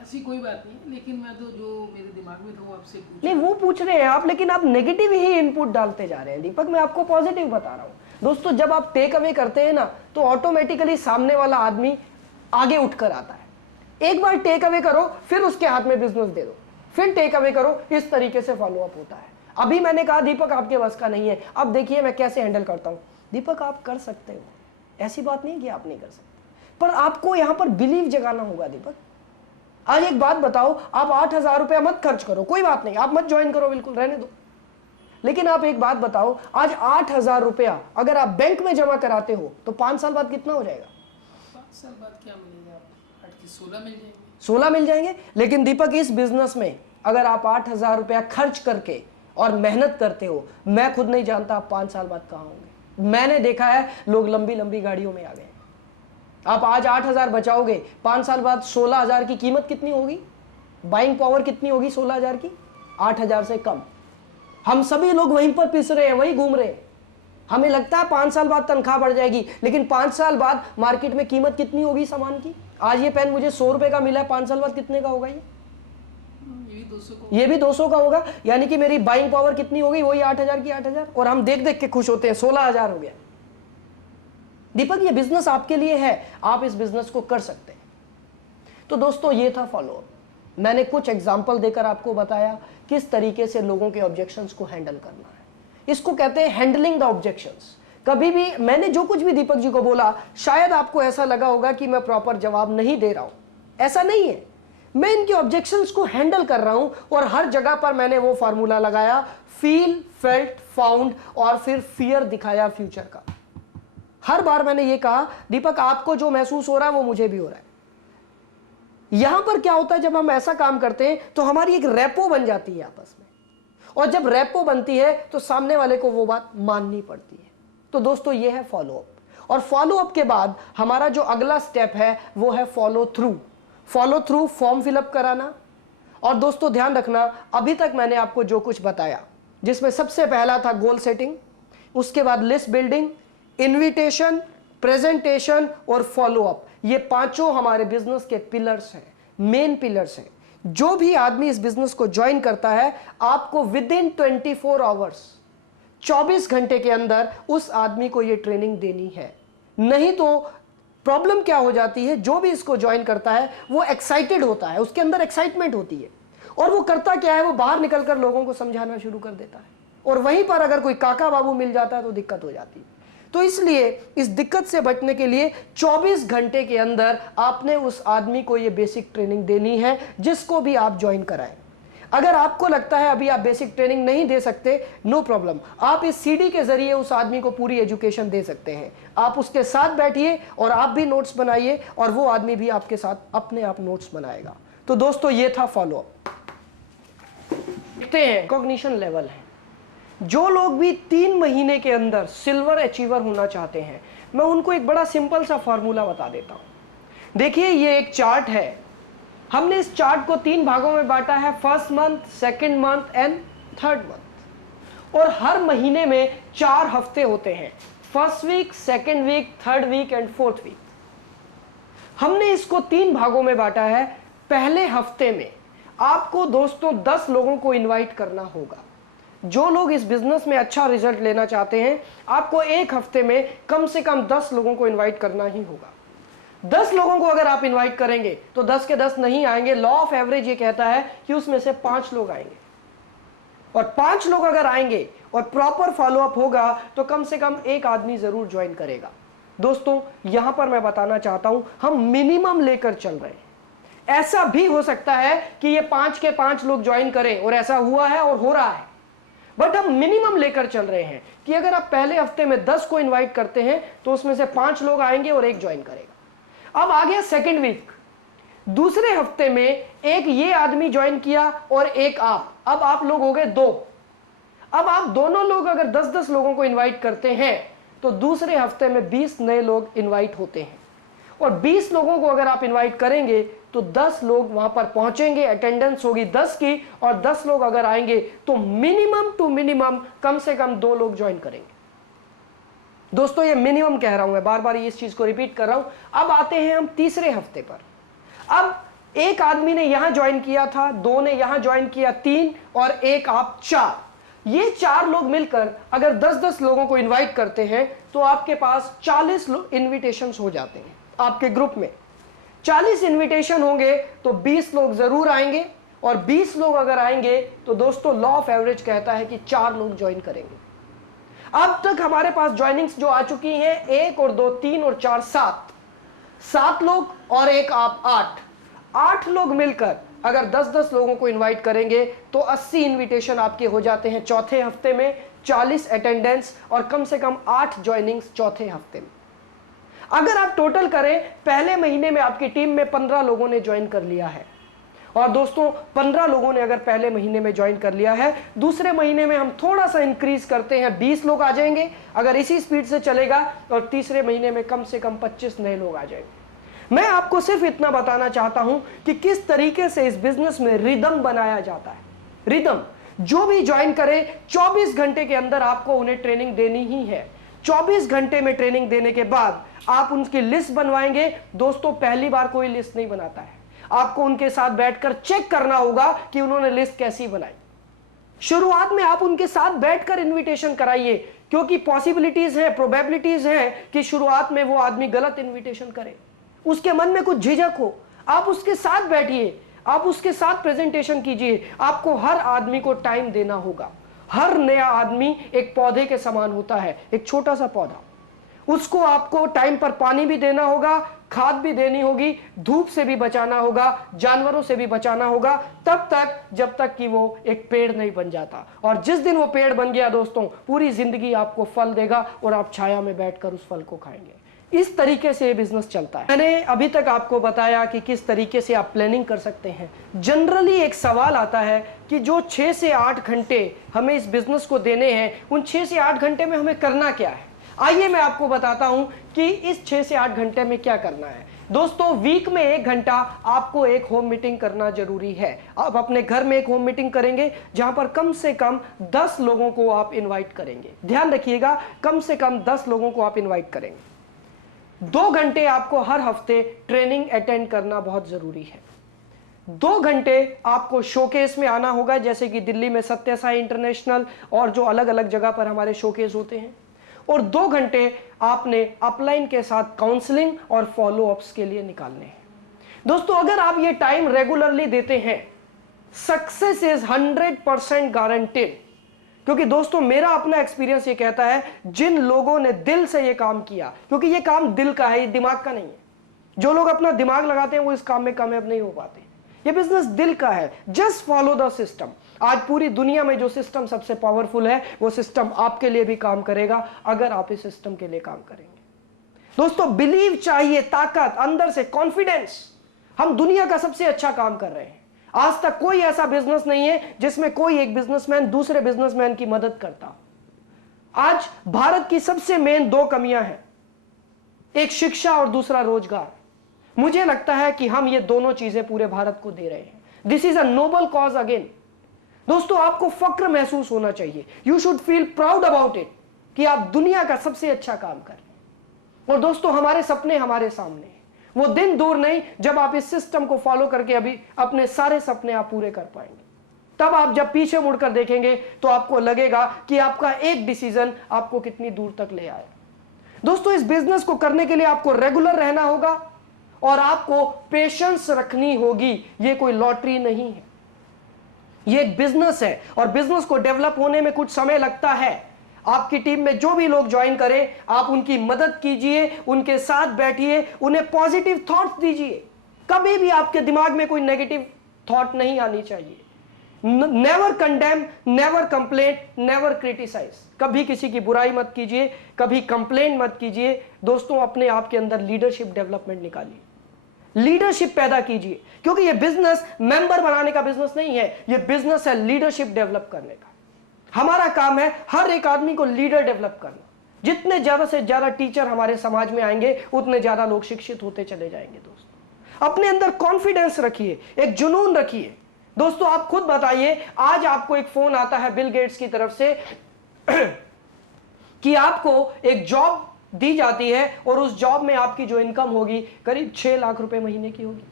ऐसी कोई बात नहीं, लेकिन मैं तो जो मेरे दिमाग में था वो आपसे पूछ नहीं, वो पूछ रहे हैं आप, लेकिन आप नेगेटिव ही इनपुट डालते जा रहे हैं। दीपक मैं आपको पॉजिटिव बता रहा हूं। दोस्तों जब आप टेक अवे करते हैं ना, तो ऑटोमेटिकली सामने वाला आदमी आगे उठकर आता है। एक बार टेक अवे करो, फिर उसके हाथ में बिजनेस दे दो, फिर टेक अवे करो, इस तरीके से फॉलो अप होता है। अभी मैंने कहा दीपक आपके बस का नहीं है, अब देखिए मैं कैसे हैंडल करता हूं। दीपक आप कर सकते हो, ऐसी बात नहीं कि आप नहीं कर सकते, पर आपको यहां पर बिलीव जगाना होगा। दीपक आज एक बात बताओ, आप 8,000 रुपया मत खर्च करो, कोई बात नहीं, आप मत ज्वाइन करो, बिल्कुल रहने दो। लेकिन आप एक बात बताओ, आज 8,000 रुपया अगर आप बैंक में जमा कराते हो तो 5 साल बाद कितना हो जाएगा? 5 साल बाद क्या मिलेगा आपको? 8 के 16 मिल जाएंगे। 16 मिल जाएंगे। लेकिन दीपक इस बिजनेस में अगर आप 8,000 रुपया खर्च करके और मेहनत करते हो, मैं खुद नहीं जानता आप 5 साल बाद कहां होंगे। मैंने देखा है लोग लंबी लंबी गाड़ियों में आ गए। आप आज 8,000 बचाओगे, 5 साल बाद 16,000 की कीमत कितनी होगी? बाइंग पावर कितनी होगी 16,000 की? 8,000 से कम। हम सभी लोग वहीं पर पिस रहे हैं, वहीं घूम रहे हैं। हमें लगता है 5 साल बाद तनख्वाह बढ़ जाएगी, लेकिन 5 साल बाद मार्केट में कीमत कितनी होगी सामान की? आज ये पेन मुझे 100 रुपए का मिला है, 5 साल बाद कितने का होगा? ये भी 200 का होगा। यानी कि मेरी बाइंग पावर कितनी होगी? वही 8,000 की 8,000। और हम देख देख के खुश होते हैं, 16,000 हो गया। दीपक ये बिजनेस आपके लिए है, आप इस बिजनेस को कर सकते हैं। तो दोस्तों ये था फॉलो अप। मैंने कुछ एग्जांपल देकर आपको बताया किस तरीके से लोगों के ऑब्जेक्शंस को हैंडल करना है। इसको कहते हैं हैंडलिंग द ऑब्जेक्शंस। कभी भी मैंने जो कुछ भी दीपक जी को बोला, शायद आपको ऐसा लगा होगा कि मैं प्रॉपर जवाब नहीं दे रहा हूं। ऐसा नहीं है, मैं इनके ऑब्जेक्शंस को हैंडल कर रहा हूं और हर जगह पर मैंने वो फार्मूला लगाया, फील, फेल्ट, फाउंड और फिर फियर दिखाया फ्यूचर का। हर बार मैंने ये कहा दीपक आपको जो महसूस हो रहा है वो मुझे भी हो रहा है। यहां पर क्या होता है, जब हम ऐसा काम करते हैं तो हमारी एक रेपो बन जाती है आपस में, और जब रेपो बनती है तो सामने वाले को वो बात माननी पड़ती है। तो दोस्तों ये है फॉलो अप। और फॉलो अप के बाद हमारा जो अगला स्टेप है वो है follow through. Follow through form fill up कराना। और दोस्तों ध्यान रखना, अभी तक मैंने आपको जो कुछ बताया, जिसमें सबसे पहला था गोल सेटिंग, उसके बाद लिस्ट बिल्डिंग, इन्विटेशन, प्रेजेंटेशन और फॉलो अप, ये पांचों हमारे बिजनेस के पिलर्स हैं, मेन पिलर्स हैं। जो भी आदमी इस बिजनेस को ज्वाइन करता है, आपको विद इन 24 आवर्स, 24 घंटे के अंदर उस आदमी को ये ट्रेनिंग देनी है। नहीं तो प्रॉब्लम क्या हो जाती है, जो भी इसको ज्वाइन करता है वो एक्साइटेड होता है, उसके अंदर एक्साइटमेंट होती है, और वो करता क्या है, वो बाहर निकलकर लोगों को समझाना शुरू कर देता है, और वहीं पर अगर कोई काका बाबू मिल जाता है तो दिक्कत हो जाती है। तो इसलिए इस दिक्कत से बचने के लिए 24 घंटे के अंदर आपने उस आदमी को ये बेसिक ट्रेनिंग देनी है, जिसको भी आप ज्वाइन कराएं। अगर आपको लगता है अभी आप बेसिक ट्रेनिंग नहीं दे सकते, नो प्रॉब्लम, आप इस सीडी के जरिए उस आदमी को पूरी एजुकेशन दे सकते हैं। आप उसके साथ बैठिए और आप भी नोट्स बनाइए, और वो आदमी भी आपके साथ अपने आप नोट्स बनाएगा। तो दोस्तों ये था फॉलो अप। देखते हैं कॉग्निशन लेवल है। जो लोग भी 3 महीने के अंदर सिल्वर अचीवर होना चाहते हैं, मैं उनको एक बड़ा सिंपल सा फॉर्मूला बता देता हूं। देखिए ये एक चार्ट है, हमने इस चार्ट को 3 भागों में बांटा है, first month, second month and third month. और हर महीने में 4 हफ्ते होते हैं, first week, second week, third week and fourth week. हमने इसको 3 भागों में बांटा है। पहले हफ्ते में आपको दोस्तों 10 लोगों को इन्वाइट करना होगा। जो लोग इस बिजनेस में अच्छा रिजल्ट लेना चाहते हैं, आपको एक हफ्ते में कम से कम 10 लोगों को इन्वाइट करना ही होगा। 10 लोगों को अगर आप इन्वाइट करेंगे तो 10 के 10 नहीं आएंगे। लॉ ऑफ एवरेज ये कहता है कि उसमें से 5 लोग आएंगे, और 5 लोग अगर आएंगे और प्रॉपर फॉलो अप होगा तो कम से कम एक आदमी जरूर ज्वाइन करेगा। दोस्तों यहां पर मैं बताना चाहता हूं, हम मिनिमम लेकर चल रहे हैं। ऐसा भी हो सकता है कि ये 5 के 5 लोग ज्वाइन करें, और ऐसा हुआ है और हो रहा है, बट हम मिनिमम लेकर चल रहे हैं कि अगर आप पहले हफ्ते में 10 को इन्वाइट करते हैं तो उसमें से 5 लोग आएंगे और एक ज्वाइन करेगा। अब आ गया सेकेंड वीक। दूसरे हफ्ते में एक ये आदमी ज्वाइन किया और एक आप, अब आप लोग हो गए 2। अब आप दोनों लोग अगर 10-10 लोगों को इन्वाइट करते हैं तो दूसरे हफ्ते में 20 नए लोग इन्वाइट होते हैं, और 20 लोगों को अगर आप इनवाइट करेंगे तो 10 लोग वहां पर पहुंचेंगे, अटेंडेंस होगी 10 की, और 10 लोग अगर आएंगे तो मिनिमम टू मिनिमम कम से कम 2 लोग ज्वाइन करेंगे। दोस्तों ये मिनिमम कह रहा हूं, मैं बार बार इस चीज को रिपीट कर रहा हूं। अब आते हैं हम तीसरे हफ्ते पर। अब एक आदमी ने यहां ज्वाइन किया था, 2 ने यहां ज्वाइन किया, 3 और एक आप 4, ये 4 लोग मिलकर अगर 10-10 लोगों को इनवाइट करते हैं तो आपके पास 40 इनविटेशंस हो जाते हैं। आपके ग्रुप में 40 इनविटेशन होंगे तो 20 लोग जरूर आएंगे, और 20 लोग अगर आएंगे तो दोस्तों लॉ ऑफ एवरेज कहता है कि 4 लोग ज्वाइन करेंगे। अब तक हमारे पास ज्वाइनिंग्स जो आ चुकी हैं 1 और 2 3 और 4 7 लोग और एक आप 8 लोग मिलकर अगर 10-10 लोगों को इनवाइट करेंगे तो 80 इनविटेशन आपके हो जाते हैं चौथे हफ्ते में, 40 अटेंडेंस और कम से कम 8 ज्वाइनिंग्स चौथे हफ्ते में। अगर आप टोटल करें, पहले महीने में आपकी टीम में 15 लोगों ने ज्वाइन कर लिया है, और दोस्तों 15 लोगों ने अगर पहले महीने में ज्वाइन कर लिया है, दूसरे महीने में हम थोड़ा सा इंक्रीज करते हैं, 20 लोग आ जाएंगे अगर इसी स्पीड से चलेगा, और तीसरे महीने में कम से कम 25 नए लोग आ जाएंगे। मैं आपको सिर्फ इतना बताना चाहता हूं कि किस तरीके से इस बिजनेस में रिदम बनाया जाता है। रिदम, जो भी ज्वाइन करे 24 घंटे के अंदर आपको उन्हें ट्रेनिंग देनी ही है। 24 घंटे में ट्रेनिंग देने के बाद आप उनकी लिस्ट बनवाएंगे। दोस्तों पहली बार कोई लिस्ट नहीं बनाता है, आपको उनके साथ बैठकर चेक करना होगा कि उन्होंने लिस्ट कैसी बनाई। शुरुआत में आप उनके साथ बैठकर इनविटेशन कराइए, क्योंकि पॉसिबिलिटीज है, प्रोबेबिलिटीज है कि शुरुआत में वो आदमी गलत इनविटेशन करे, उसके मन में कुछ झिझक हो। आप उसके साथ बैठिए, आप उसके साथ प्रेजेंटेशन कीजिए। आपको हर आदमी को टाइम देना होगा। हर नया आदमी एक पौधे के समान होता है, एक छोटा सा पौधा, उसको आपको टाइम पर पानी भी देना होगा, खाद भी देनी होगी, धूप से भी बचाना होगा, जानवरों से भी बचाना होगा, तब तक जब तक कि वो एक पेड़ नहीं बन जाता। और जिस दिन वो पेड़ बन गया दोस्तों, पूरी जिंदगी आपको फल देगा और आप छाया में बैठकर उस फल को खाएंगे। इस तरीके से ये बिजनेस चलता है। मैंने अभी तक आपको बताया कि किस तरीके से आप प्लानिंग कर सकते हैं। जनरली एक सवाल आता है कि जो 6 से 8 घंटे हमें इस बिजनेस को देने हैं, उन 6 से 8 घंटे में हमें करना क्या है। आइए मैं आपको बताता हूं कि इस 6 से 8 घंटे में क्या करना है। दोस्तों वीक में 1 घंटा आपको एक होम मीटिंग करना जरूरी है। आप अपने घर में एक होम मीटिंग करेंगे जहां पर कम से कम 10 लोगों को आप इनवाइट करेंगे। ध्यान रखिएगा, कम से कम 10 लोगों को आप इनवाइट करेंगे। 2 घंटे आपको हर हफ्ते ट्रेनिंग अटेंड करना बहुत जरूरी है। 2 घंटे आपको शोकेस में आना होगा, जैसे कि दिल्ली में सत्य साई इंटरनेशनल और जो अलग अलग जगह पर हमारे शोकेस होते हैं। और 2 घंटे आपने अपलाइन के साथ काउंसलिंग और फॉलोअप्स के लिए निकालने हैं। दोस्तों अगर आप ये टाइम रेगुलरली देते हैं, सक्सेस इज 100% गारंटेड। क्योंकि दोस्तों मेरा अपना एक्सपीरियंस ये कहता है, जिन लोगों ने दिल से ये काम किया, क्योंकि ये काम दिल का है, ये दिमाग का नहीं है। जो लोग अपना दिमाग लगाते हैं वो इस काम में कामयाब नहीं हो पाते। ये बिजनेस दिल का है। Just follow the system. आज पूरी दुनिया में जो सिस्टम सबसे पावरफुल है, वो सिस्टम आपके लिए भी काम करेगा अगर आप इस सिस्टम के लिए काम करेंगे। दोस्तों बिलीव चाहिए, ताकत, अंदर से कॉन्फिडेंस। हम दुनिया का सबसे अच्छा काम कर रहे हैं। आज तक कोई ऐसा बिजनेस नहीं है जिसमें कोई एक बिजनेसमैन दूसरे बिजनेसमैन की मदद करता। आज भारत की सबसे मेन 2 कमियां हैं, एक शिक्षा और दूसरा रोजगार। मुझे लगता है कि हम ये दोनों चीजें पूरे भारत को दे रहे हैं। This is a noble cause again. दोस्तों आपको फक्र महसूस होना चाहिए, you should feel proud about it, कि आप दुनिया का सबसे अच्छा काम कर रहे हैं। और दोस्तों हमारे सपने हमारे सामने हैं। वो दिन दूर नहीं जब आप इस सिस्टम को फॉलो करके अभी अपने सारे सपने आप पूरे कर पाएंगे। तब आप जब पीछे मुड़कर देखेंगे तो आपको लगेगा कि आपका एक डिसीजन आपको कितनी दूर तक ले आया। दोस्तों इस बिजनेस को करने के लिए आपको रेगुलर रहना होगा और आपको पेशेंस रखनी होगी। ये कोई लॉटरी नहीं है, ये एक बिजनेस है और बिजनेस को डेवलप होने में कुछ समय लगता है। आपकी टीम में जो भी लोग ज्वाइन करें, आप उनकी मदद कीजिए, उनके साथ बैठिए, उन्हें पॉजिटिव थॉट्स दीजिए। कभी भी आपके दिमाग में कोई नेगेटिव थॉट नहीं आनी चाहिए। Never condemn, never complaint, never criticise. कभी किसी की बुराई मत कीजिए, कभी कंप्लेंट मत कीजिए। दोस्तों अपने आप के अंदर लीडरशिप डेवलपमेंट निकालिए, लीडरशिप पैदा कीजिए, क्योंकि यह बिजनेस मेंबर बनाने का बिजनेस नहीं है, यह बिजनेस है लीडरशिप डेवलप करने का। हमारा काम है हर एक आदमी को लीडर डेवलप करना। जितने ज़्यादा से ज़्यादा टीचर हमारे समाज में आएंगे उतने ज़्यादा लोग शिक्षित होते चले जाएंगे। दोस्तों अपने अंदर कॉन्फिडेंस रखिए, एक जुनून रखिए। दोस्तों आप खुद बताइए, आज आपको एक फोन आता है बिल गेट्स की तरफ से कि आपको एक जॉब दी जाती है और उस जॉब में आपकी जो इनकम होगी करीब 6 लाख रुपए महीने की होगी।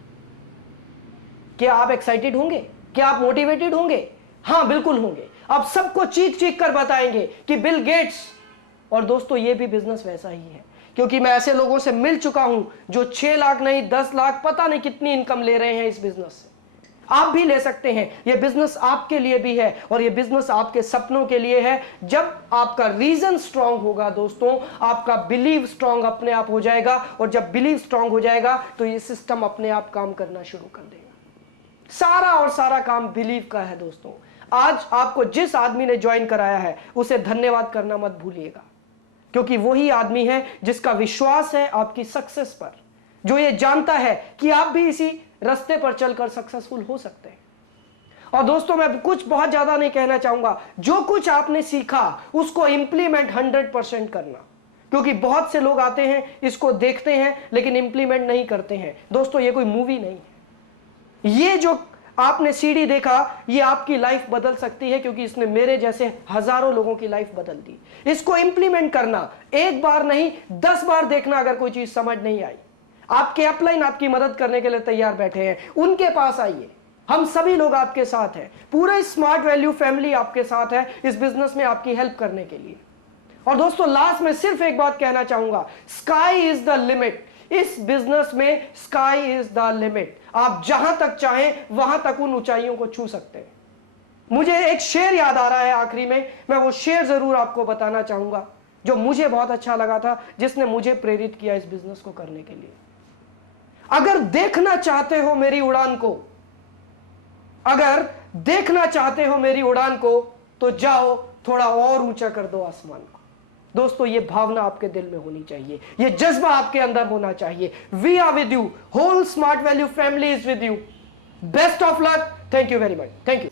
क्या आप एक्साइटेड होंगे? क्या आप मोटिवेटेड होंगे? हाँ बिल्कुल होंगे। आप सबको चीख चीख कर बताएंगे कि बिल गेट्स। और दोस्तों ये भी बिजनेस वैसा ही है, क्योंकि मैं ऐसे लोगों से मिल चुका हूं जो 6 लाख नहीं 10 लाख पता नहीं कितनी इनकम ले रहे हैं इस बिजनेस से। आप भी ले सकते हैं। यह बिजनेस आपके लिए भी है और यह बिजनेस आपके सपनों के लिए है। जब आपका रीजन स्ट्रांग होगा दोस्तों, आपका बिलीव स्ट्रांग अपने आप हो जाएगा, और जब बिलीव स्ट्रांग हो जाएगा तो यह सिस्टम अपने आप काम करना शुरू कर देगा। सारा और सारा काम बिलीव का है दोस्तों। आज आपको जिस आदमी ने ज्वाइन कराया है उसे धन्यवाद करना मत भूलिएगा, क्योंकि वही आदमी है जिसका विश्वास है आपकी सक्सेस पर, जो ये जानता है कि आप भी इसी रास्ते पर चलकर सक्सेसफुल हो सकते हैं। और दोस्तों मैं कुछ बहुत ज्यादा नहीं कहना चाहूंगा, जो कुछ आपने सीखा उसको इंप्लीमेंट 100% करना, क्योंकि बहुत से लोग आते हैं इसको देखते हैं लेकिन इंप्लीमेंट नहीं करते हैं। दोस्तों ये कोई मूवी नहीं है। ये जो आपने सीडी देखा ये आपकी लाइफ बदल सकती है, क्योंकि इसने मेरे जैसे हजारों लोगों की लाइफ बदल दी। इसको इंप्लीमेंट करना, एक बार नहीं 10 बार देखना। अगर कोई चीज समझ नहीं आई, आपके अपलाइन आपकी मदद करने के लिए तैयार बैठे हैं, उनके पास आइए। हम सभी लोग आपके साथ हैं, पूरा स्मार्ट वैल्यू फैमिली आपके साथ है इस बिजनेस में आपकी हेल्प करने के लिए। और दोस्तों लास्ट में सिर्फ एक बात कहना चाहूंगा, स्काई इज द लिमिट। इस बिजनेस में स्काई इज द लिमिट। आप जहां तक चाहें वहां तक उन ऊंचाइयों को छू सकते हैं। मुझे एक शेर याद आ रहा है आखिरी में, मैं वो शेर जरूर आपको बताना चाहूंगा जो मुझे बहुत अच्छा लगा था, जिसने मुझे प्रेरित किया इस बिजनेस को करने के लिए। अगर देखना चाहते हो मेरी उड़ान को, अगर देखना चाहते हो मेरी उड़ान को, तो जाओ थोड़ा और ऊंचा कर दो आसमान को। दोस्तों ये भावना आपके दिल में होनी चाहिए, ये जज्बा आपके अंदर होना चाहिए। We are with you, whole smart value family is with you. Best of luck, thank you very much, thank you.